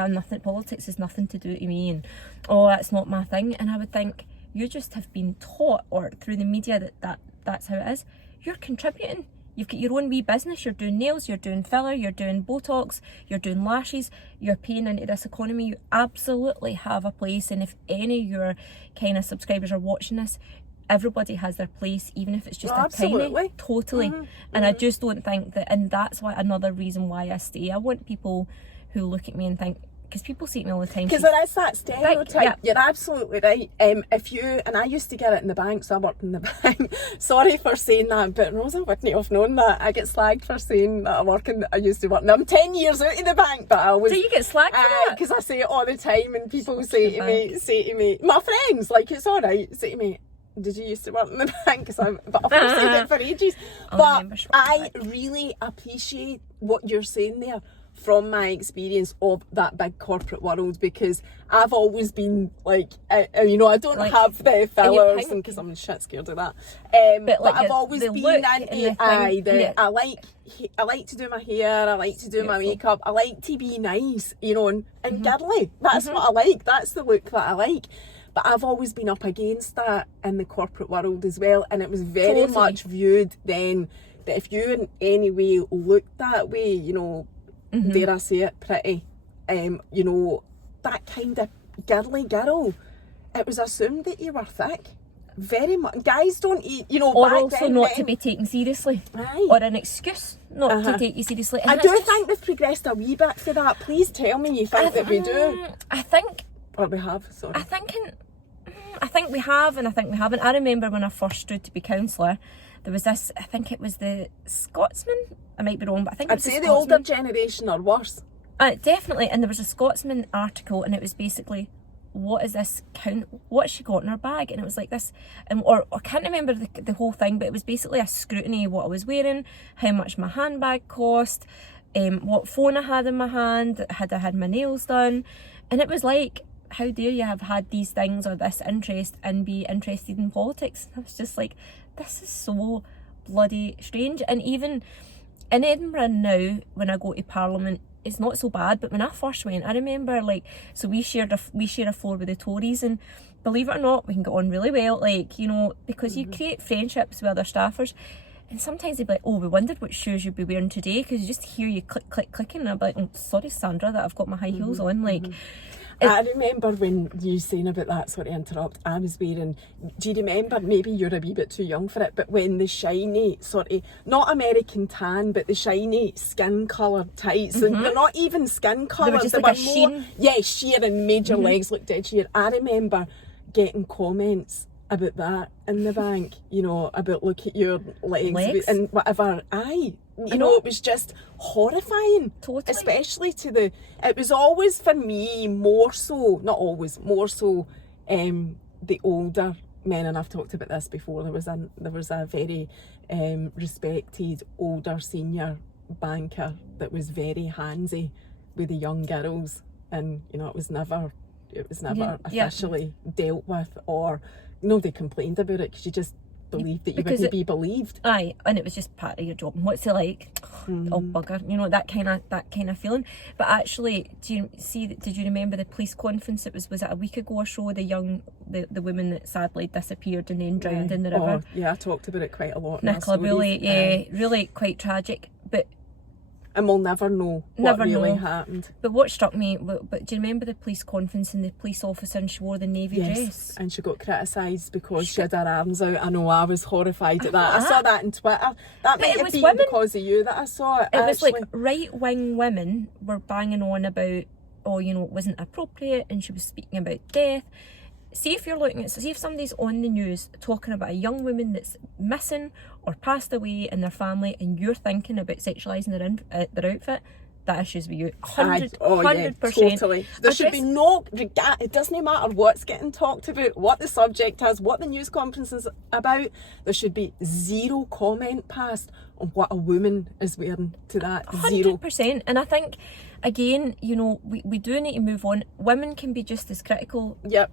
politics has nothing to do to me, and oh, that's not my thing. And I would think, you just have been taught, or through the media, that's how it is. You're contributing. You've got your own wee business. You're doing nails, you're doing filler, you're doing Botox, you're doing lashes, you're paying into this economy. You absolutely have a place. And if any of your kind of subscribers are watching this, everybody has their place, even if it's just tiny. Totally. And I just don't think that, and that's why another reason why I stay. I want people who look at me and think, because people see me all the time. Because there is that stereotype. You're absolutely right. And I used to get it in the bank, so I worked in the bank. Sorry for saying that, but Rosa wouldn't have known that. I get slagged for saying that I used to work. Now I'm 10 years out of the bank, but I always. Do you get slagged for that? Because I say it all the time, and people say to me, my friends, like, it's all right, say to me, did you used to work in the bank? But I've said it for ages. But I really appreciate what you're saying there. from my experience of that big corporate world, because I've always been like, you know, I don't like, have the fillers because I'm shit scared of that. But I've always been into I like to do my hair, I like to do my makeup, I like to be nice, you know, and girly. That's what I like. That's the look that I like. But I've always been up against that in the corporate world as well, and it was very much viewed then that if you in any way looked that way, you know, dare I say it, pretty, you know, that kind of girly girl, it was assumed that you were thick. Very much. Guys don't eat, you know, or back also then, not to be taken seriously. Aye. Or an excuse not to take you seriously. And I do think we've progressed a wee bit for that. Please tell me you think that we do. I think... Or we have, sorry. I think we have and I think we haven't. I remember when I first stood to be counsellor, there was this, I think it was the Scotsman, I might be wrong, but I think it was I'd say the older generation are worse. Definitely, and there was a Scotsman article and it was basically, what is this what has she got in her bag? And it was like this, or I can't remember the whole thing, but it was basically a scrutiny of what I was wearing, how much my handbag cost, what phone I had in my hand, had I had my nails done, and it was like, how dare you have had these things or this interest and be interested in politics? And I was just like, this is so bloody strange. And even in Edinburgh now, when I go to Parliament, it's not so bad, but when I first went, I remember, like, so we share a floor with the Tories, and believe it or not, we can get on really well, like, you know, because you create friendships with other staffers, and sometimes they'd be like, oh, we wondered what shoes you'd be wearing today, because you just hear you clicking, and I'd be like, oh, sorry Sandra that I've got my high heels on, like... I remember when you saying about that, sorry to interrupt, I was wearing, do you remember, maybe you're a wee bit too young for it, but when the shiny, sort of, not American tan, but the shiny skin coloured tights, and they're not even skin coloured, they were just they like were a more, sheen. yeah, sheer, and made your legs look dead sheer. I remember getting comments about that in the bank, you know, about look at your legs? And whatever. You know, it was just horrifying. Totally. Especially it was always for me more so, not always, more so the older men, and I've talked about this before, there was a very respected older senior banker that was very handsy with the young girls, and you know, it was never officially dealt with, or nobody complained about it because you just believed that you wouldn't be believed. Aye, and it was just part of your job. And what's it like? Oh bugger, you know, that kind of feeling. But actually, did you remember the police conference? Was it a week ago or so? The woman that sadly disappeared and then drowned in the river. Oh, yeah, I talked about it quite a lot. Nicola Bulley, really quite tragic. And we'll never know what really happened. But what struck me, but do you remember the police conference and the police officer, and she wore the navy dress? And she got criticised because she had her arms out. I know, I was horrified at that. I saw that on Twitter. That might have been because of you that I saw it. It was like right-wing women were banging on about, oh, you know, it wasn't appropriate, and she was speaking about death. See if somebody's on the news talking about a young woman that's missing or passed away in their family, and you're thinking about sexualising their outfit, that issue's with you. 100%. Totally. There should be it doesn't matter what's getting talked about, what the subject is, what the news conference is about, there should be zero comment passed on what a woman is wearing to that. 100%. And I think, again, you know, we do need to move on. Women can be just as critical. Yep.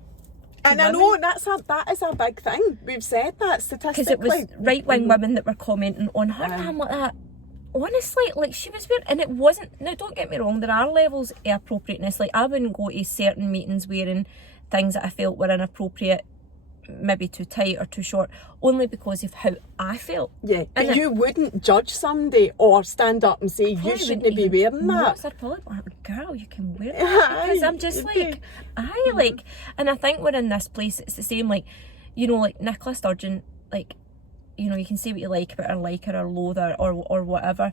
And I know that is a big thing. We've said that statistically. Because it was right-wing women that were commenting on her. And I'm like that. Honestly, like, she was wearing, and it wasn't, now don't get me wrong, there are levels of appropriateness. Like, I wouldn't go to certain meetings wearing things that I felt were inappropriate, maybe too tight or too short, only because of how I felt. Yeah, but you wouldn't judge somebody or stand up and say you shouldn't be wearing that. So I'd probably go, girl, you can wear that. Because I'm just like, like, and I think we're in this place, it's the same, like, you know, like Nicola Sturgeon, like, you know, you can say what you like about her, like her or loathe her or whatever.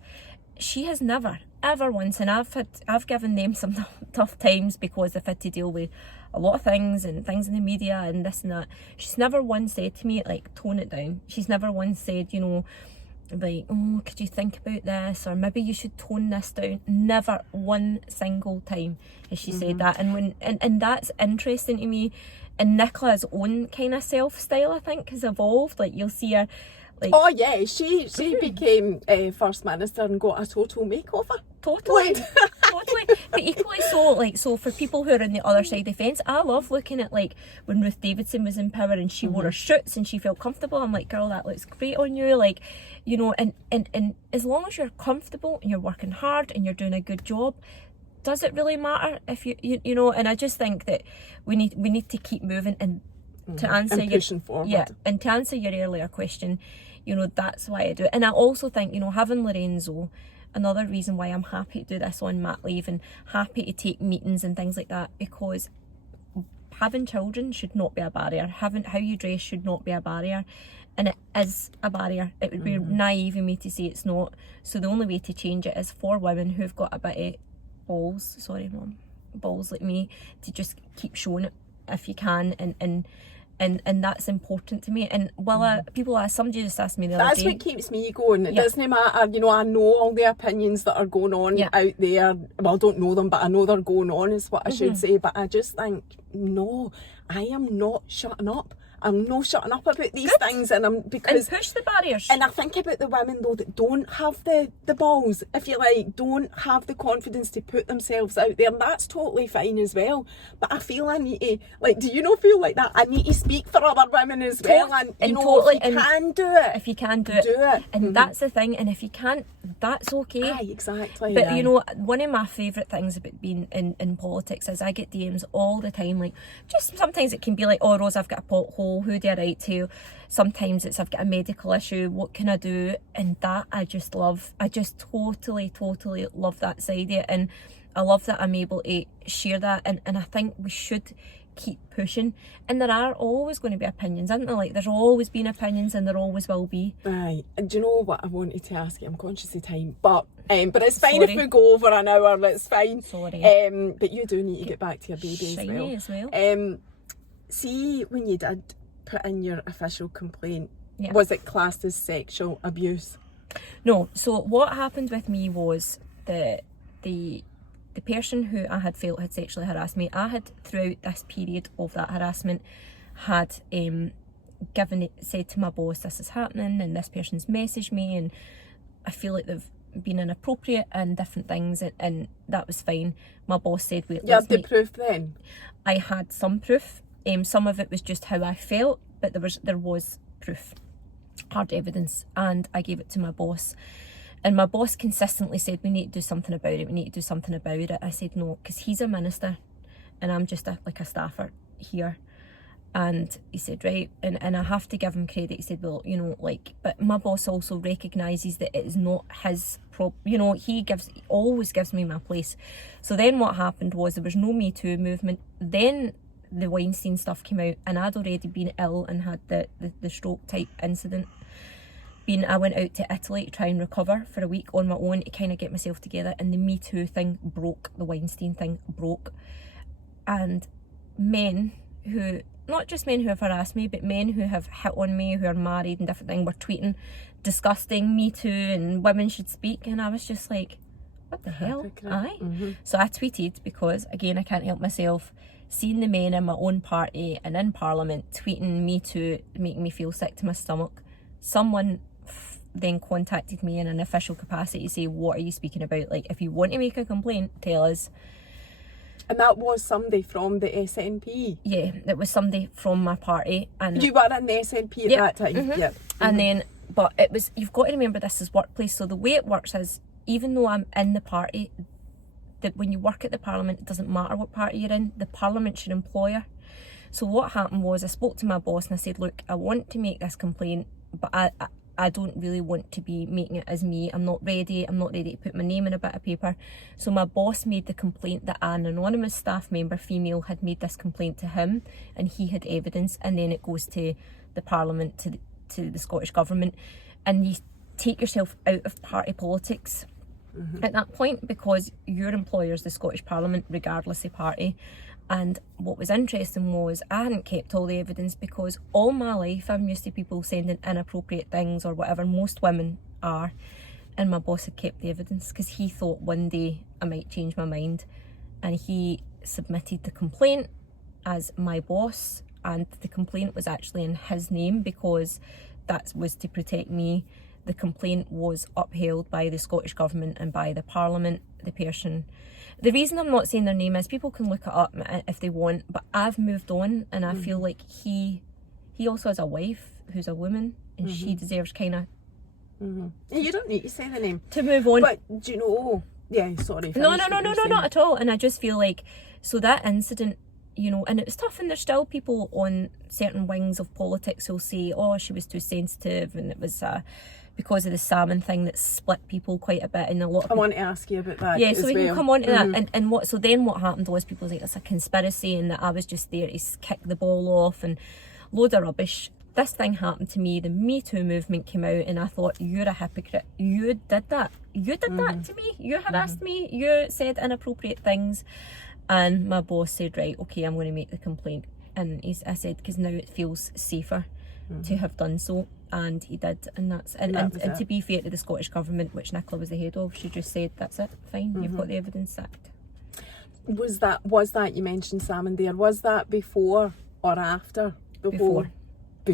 She has never, ever once, and I've given them some tough times because they've had to deal with a lot of things and things in the media and this and that. She's never once said to me, like, tone it down. She's never once said, you know, like, oh, could you think about this, or maybe you should tone this down. Never one single time has she said that. And that's interesting to me. And Nicola's own kind of self-style, I think, has evolved. Like, you'll see her, like... Oh, yeah, she became First Minister and got a total makeover. Totally. Totally. But equally so for people who are on the other side of the fence, I love looking at like when Ruth Davidson was in power and she wore her shirts and she felt comfortable. I'm like, girl, that looks great on you. Like, you know, and as long as you're comfortable and you're working hard and you're doing a good job, does it really matter if you know? And I just think that we need to keep moving and to answer and pushing forward. Yeah, and to answer your earlier question, you know, that's why I do it. And I also think, you know, having Lorenzo, another reason why I'm happy to do this on mat leave and happy to take meetings and things like that, because having children should not be a barrier. Having how you dress should not be a barrier. And it is a barrier. It would be naive of me to say it's not. So the only way to change it is for women who've got a bit of balls like me, to just keep showing it if you can, and that's important to me. And while people ask, somebody just asked me the other day. That's what keeps me going. It doesn't matter, you know, I know all the opinions that are going on out there. Well, I don't know them, but I know they're going on is what I should say. But I just think, no, I am not shutting up. I'm not shutting up about these things, and because push the barriers. And I think about the women though that don't have the balls, if you like, don't have the confidence to put themselves out there, and that's totally fine as well. But I feel I need to, like, do you not feel like that? I need to speak for other women as well, and you know, totally, if you can do it, and that's the thing. And if you can't, that's okay. Aye, exactly. But you know, one of my favourite things about being in politics is I get DMs all the time, like, just sometimes it can be like, oh Rosa, I've got a pothole, who do I write to? Sometimes it's, I've got a medical issue, what can I do? And that I just love. I just totally love that side of it, and I love that I'm able to share that, and I think we should keep pushing. And there are always going to be opinions, aren't there? Like, there's always been opinions and there always will be. Aye. And do you know what I wanted to ask you? I'm conscious of time, but it's fine if we go over an hour, it's fine. Sorry. But you do need to get back to your baby as well. See, when you did put in your official complaint, was it classed as sexual abuse? No. So what happened with me was the person who I had felt had sexually harassed me, I had, throughout this period of that harassment, had said to my boss, this is happening, and this person's messaged me, and I feel like they've been inappropriate and different things, and that was fine. My boss said, wait, you had the proof then? I had some proof. Some of it was just how I felt, but there was proof, hard evidence, and I gave it to my boss. And my boss consistently said, we need to do something about it. I said no, because he's a minister and I'm just like a staffer here. And he said, right, and I have to give him credit. He said, well, you know, like, but my boss also recognises that it is not his you know, he always gives me my place. So then what happened was, there was no Me Too movement. Then the Weinstein stuff came out, and I'd already been ill and had the stroke type incident. I went out to Italy to try and recover for a week on my own to kind of get myself together, and the Me Too thing broke, the Weinstein thing broke. And men who, not just men who have harassed me, but men who have hit on me, who are married and different things, were tweeting disgusting Me Too and women should speak, and I was just like, what the hell? Aye. So I tweeted, because again, I can't help myself, seeing the men in my own party and in Parliament tweeting Me Too, making me feel sick to my stomach. Someone then contacted me in an official capacity to say, what are you speaking about? Like, if you want to make a complaint, tell us. And that was somebody from the SNP? Yeah, it was somebody from my party. And you were in the SNP at that time? Yep. And then, but it was, you've got to remember, this is workplace. So the way it works is, even though I'm in the party, that when you work at the Parliament, it doesn't matter what party you're in, the Parliament's your employer. So what happened was, I spoke to my boss and I said, look, I want to make this complaint, but I don't really want to be making it as me. I'm not ready to put my name in a bit of paper. So my boss made the complaint that an anonymous staff member, female, had made this complaint to him, and he had evidence, and then it goes to the Parliament, to the Scottish Government, and you take yourself out of party politics at that point, because your employer is the Scottish Parliament, regardless of party. And what was interesting was, I hadn't kept all the evidence, because all my life I'm used to people sending inappropriate things or whatever, most women are, and my boss had kept the evidence because he thought one day I might change my mind, and he submitted the complaint as my boss, and the complaint was actually in his name, because that was to protect me. the complaint was upheld by the Scottish Government and by the Parliament. The reason I'm not saying their name is people can look it up if they want, but I've moved on, and I feel like he also has a wife who's a woman, and she deserves kind of... You don't need to say the name. To move on. But do you know... Yeah, sorry. No, not at all. And I just feel like, so that incident, you know, and it was tough, and there's still people on certain wings of politics who'll say, oh, she was too sensitive, and it was because of the salmon thing that split people quite a bit, and a lot of people... I want to ask you about that. Yeah, so we can come on to that. And then what happened was people were like, it's a conspiracy, and that I was just there to kick the ball off, and load of rubbish. This thing happened to me, the Me Too movement came out, and I thought, you're a hypocrite. You did that. You did that to me. You harassed me. You said inappropriate things. And my boss said, right, okay, I'm going to make the complaint. And I said, because now it feels safer to have done so. And he did. And and to be fair to the Scottish Government, which Nicola was the head of, she just said, that's it, fine, you've got the evidence, sacked. Was that, you mentioned salmon there, was that before or after? Before.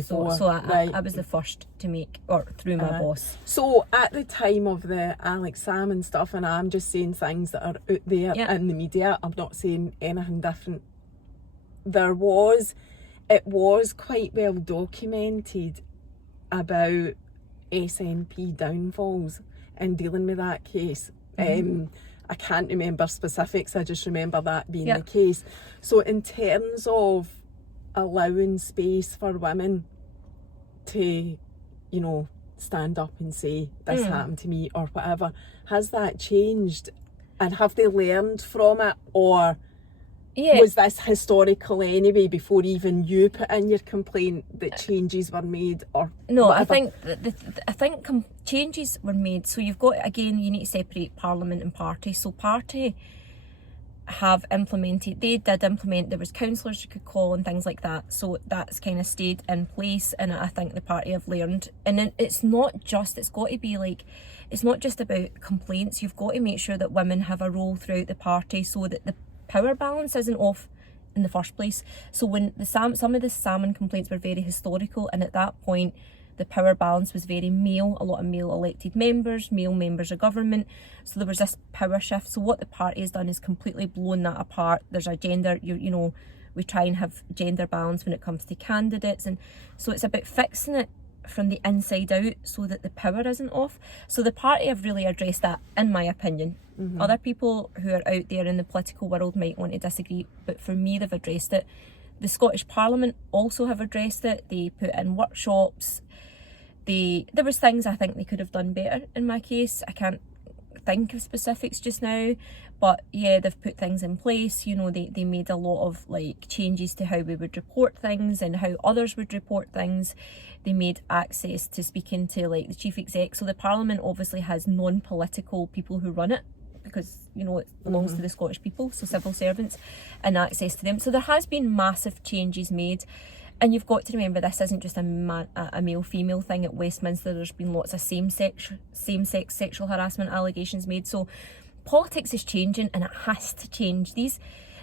So right. I was the first to make, or through my boss. So at the time of the Alex Salmon stuff, and I'm just saying things that are out there in the media, I'm not saying anything different. It was quite well documented about SNP downfalls in dealing with that case. I can't remember specifics, I just remember that being the case. So in terms of allowing space for women to, you know, stand up and say this happened to me or whatever, has that changed, and have they learned from it, or was this historical anyway before even you put in your complaint that changes were made, or no whatever? I think changes were made. So you've got, again, you need to separate Parliament and party. So party they did implement, there was councillors you could call and things like that, so that's kind of stayed in place, and I think the party have learned. And it's not just about complaints, you've got to make sure that women have a role throughout the party so that the power balance isn't off in the first place. So when some of the salmon complaints were very historical, and at that point the power balance was very male, a lot of male elected members, male members of government, so there was this power shift. So what the party has done is completely blown that apart. There's a gender, you know, we try and have gender balance when it comes to candidates, and so it's about fixing it from the inside out so that the power isn't off. So the party have really addressed that, in my opinion. Other people who are out there in the political world might want to disagree, but for me they've addressed it. The Scottish Parliament also have addressed it. They put in workshops. There was things I think they could have done better in my case. I can't think of specifics just now, but yeah, they've put things in place. You know, they made a lot of like changes to how we would report things and how others would report things. They made access to speaking to like the chief exec. So the Parliament obviously has non-political people who run it, because, you know, it belongs to the Scottish people, so civil servants, and access to them. So there has been massive changes made. And you've got to remember, this isn't just a male-female thing. At Westminster, there's been lots of same-sex sexual harassment allegations made. So politics is changing, and it has to change. This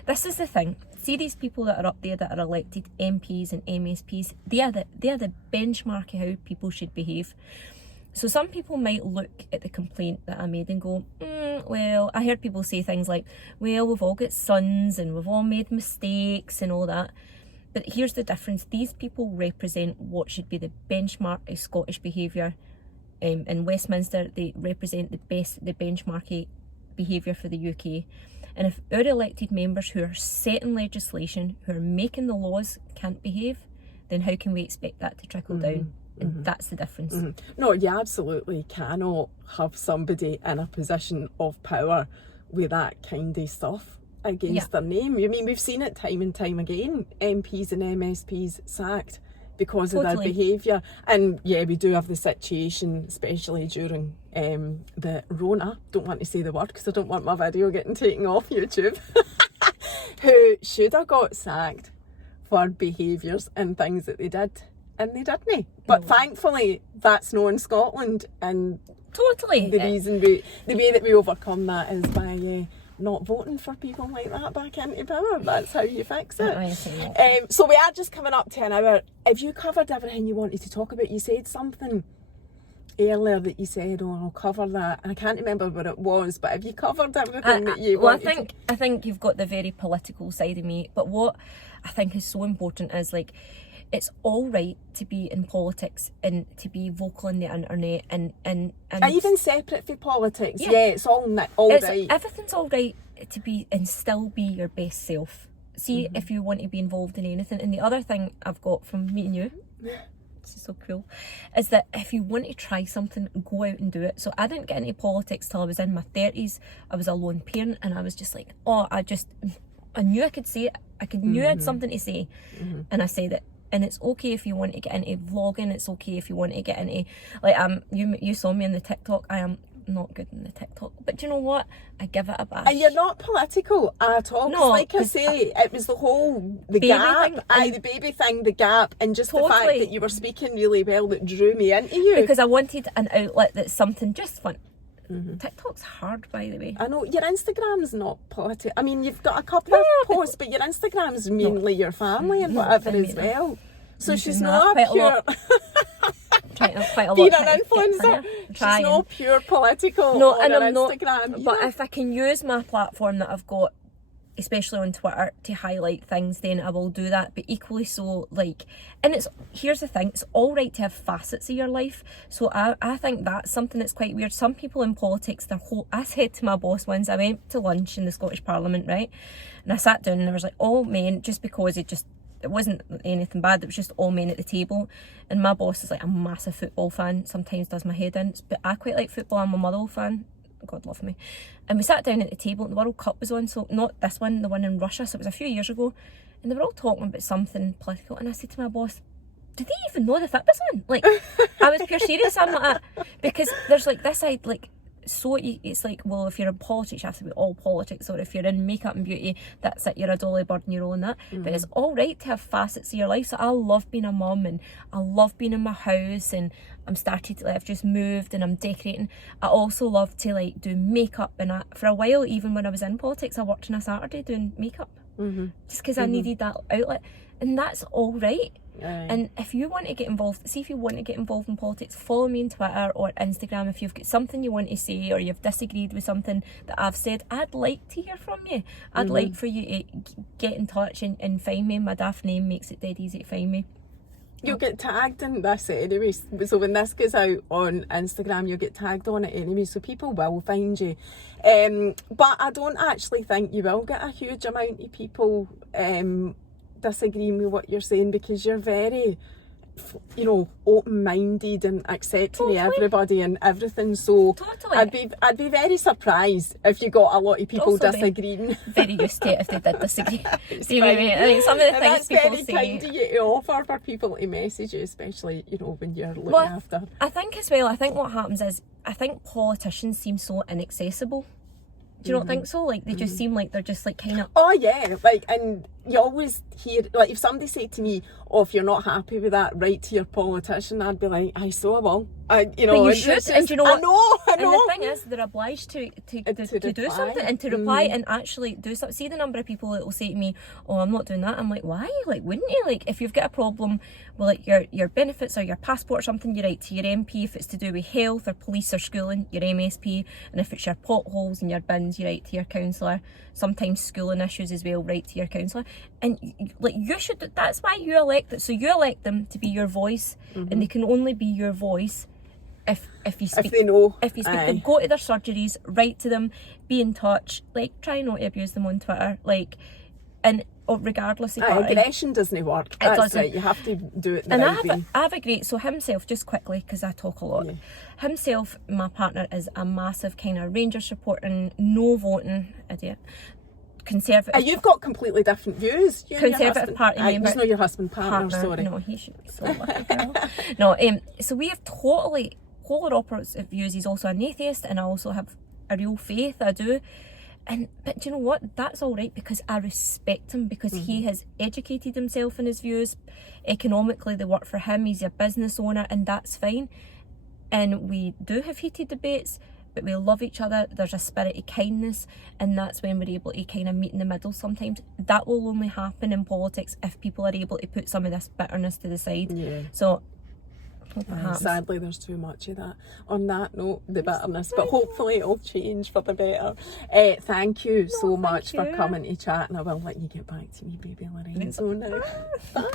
is the thing. See these people that are up there that are elected MPs and MSPs, they are the benchmark of how people should behave. So some people might look at the complaint that I made and go, well, I heard people say things like, well, we've all got sons and we've all made mistakes and all that. But here's the difference. These people represent what should be the benchmark of Scottish behaviour. In Westminster, they represent the benchmark behaviour for the UK. And if our elected members who are setting legislation, who are making the laws, can't behave, then how can we expect that to trickle down? And that's the difference. No, you absolutely cannot have somebody in a position of power with that kind of stuff against their name. I mean, we've seen it time and time again, MPs and MSPs sacked because of their behaviour. And yeah, we do have the situation, especially during the Rona, don't want to say the word because I don't want my video getting taken off YouTube, who should have got sacked for behaviours and things that they did, and they didn't. But thankfully that's not in Scotland, and totally the reason the way that we overcome that is by not voting for people like that back into power. That's how you fix it. So we are just coming up to an hour. Have you covered everything you wanted to talk about? You said something earlier that you said, oh, I'll cover that, and I can't remember what it was, but have you covered everything that you wanted? I think you've got the very political side of me, but what I think is so important is, like, it's all right to be in politics and to be vocal on the internet and even separate from politics. Yeah, it's all right. Everything's all right to be and still be your best self. See, if you want to be involved in anything. And the other thing I've got from meeting you, this is so cool, is that if you want to try something, go out and do it. So I didn't get into politics till I was in my 30s. I was a lone parent, and I was just like, I knew I could say it. Knew I had something to say, and I said it. And it's okay if you want to get into vlogging. It's okay if you want to get into, like, you saw me in the TikTok. I am not good in the TikTok, but do you know what? I give it a bash. And you're not political at all. No, like I say, it was the gap, the baby thing, the gap, and just the fact that you were speaking really well that drew me into you. Because I wanted an outlet that's something just fun. TikTok's hard, by the way. I know. Your Instagram's not political. I mean, you've got a couple of posts, but your Instagram's mainly your family and whatever as well. So she's not pure. Quite a lot. Being an influencer, she's not pure political. No, on and her I'm Instagram. not. But if I can use my platform that I've got, especially on Twitter, to highlight things, then I will do that. But equally so, like, and here's the thing, it's all right to have facets of your life. So I think that's something that's quite weird. Some people in politics, I said to my boss once, I went to lunch in the Scottish Parliament, right? And I sat down and there was like all men, just because it wasn't anything bad, it was just all men at the table. And my boss is like a massive football fan, sometimes does my head in, but I quite like football. I'm a Motherhood fan, God love me. And we sat down at the table and the World Cup was on, so not this one, the one in Russia, so it was a few years ago, and they were all talking about something political, and I said to my boss, did they even know the fit was on? Like, I was pure serious. I'm like that, because there's like this side, like, so it's like, well, if you're in politics, you have to be all politics, or if you're in makeup and beauty, that's it, you're a dolly bird and you're all in that. But it's all right to have facets of your life. So I love being a mum, and I love being in my house, and I'm starting to, like, I've just moved and I'm decorating. I also love to, like, do makeup, and for a while, even when I was in politics, I worked on a Saturday doing makeup, just because I needed that outlet, and that's all right. And if you want to get involved, see if you want to get involved in politics, follow me on Twitter or Instagram. If you've got something you want to say, or you've disagreed with something that I've said, I'd like to hear from you. I'd like for you to get in touch and find me. My daft name makes it dead easy to find me. You'll get tagged in this anyway, so when this goes out on Instagram, you'll get tagged on it anyway, so people will find you. But I don't actually think you will get a huge amount of people disagreeing with what you're saying, because you're very, open-minded and accepting of everybody and everything. So I'd be very surprised if you got a lot of people disagreeing. Very used to it if they did disagree. See what I mean? I think some of the things people say. That's very kind of you to offer for people to message you, especially when you're looking after. I think as well. I think what happens is, I think politicians seem so inaccessible. Do you not think so? Like, they just seem like they're just, like, kind of... Oh, yeah. Like, and you always hear... Like, if somebody said to me, oh, if you're not happy with that, write to your politician, I'd be like, I so will. But you should, and you know what? I know. And the thing is, they're obliged to do something, and to reply, and actually do something. See the number of people that will say to me, oh, I'm not doing that. I'm like, why? Like, wouldn't you? Like, if you've got a problem with, like, your benefits or your passport or something, you write to your MP. If it's to do with health or police or schooling, your MSP. And if it's your potholes and your bins, you write to your counsellor. Sometimes schooling issues as well, write to your counsellor. And, like, you should, that's why you elect it. So you elect them to be your voice, and they can only be your voice if you speak. If they know. If you speak to them, go to their surgeries, write to them, be in touch. Like, try not to abuse them on Twitter. Like, and regardless of aggression doesn't work. That's it doesn't. Right. You have to do it the right way. I have a great, so himself, just quickly, because I talk a lot. Yeah. Himself, my partner, is a massive kind of Rangers supporting, no voting idiot. Conservative. You've got completely different views. Conservative Party member. He's not your husband partner, sorry. No, he should be so lucky, girl. No, so we have totally polar opposite views. He's also an atheist, and I also have a real faith. I do. But do you know what? That's all right, because I respect him, because he has educated himself in his views. Economically, they work for him. He's a business owner, and that's fine. And we do have heated debates, but we love each other. There's a spirit of kindness, and that's when we're able to kind of meet in the middle sometimes. That will only happen in politics if people are able to put some of this bitterness to the side. Yeah. So Perhaps. Sadly, there's too much of that. On that note, the bitterness, but hopefully it'll change for the better. Thank you so much for coming to chat, and I will let you get back to me, baby Lorraine. So now, bye.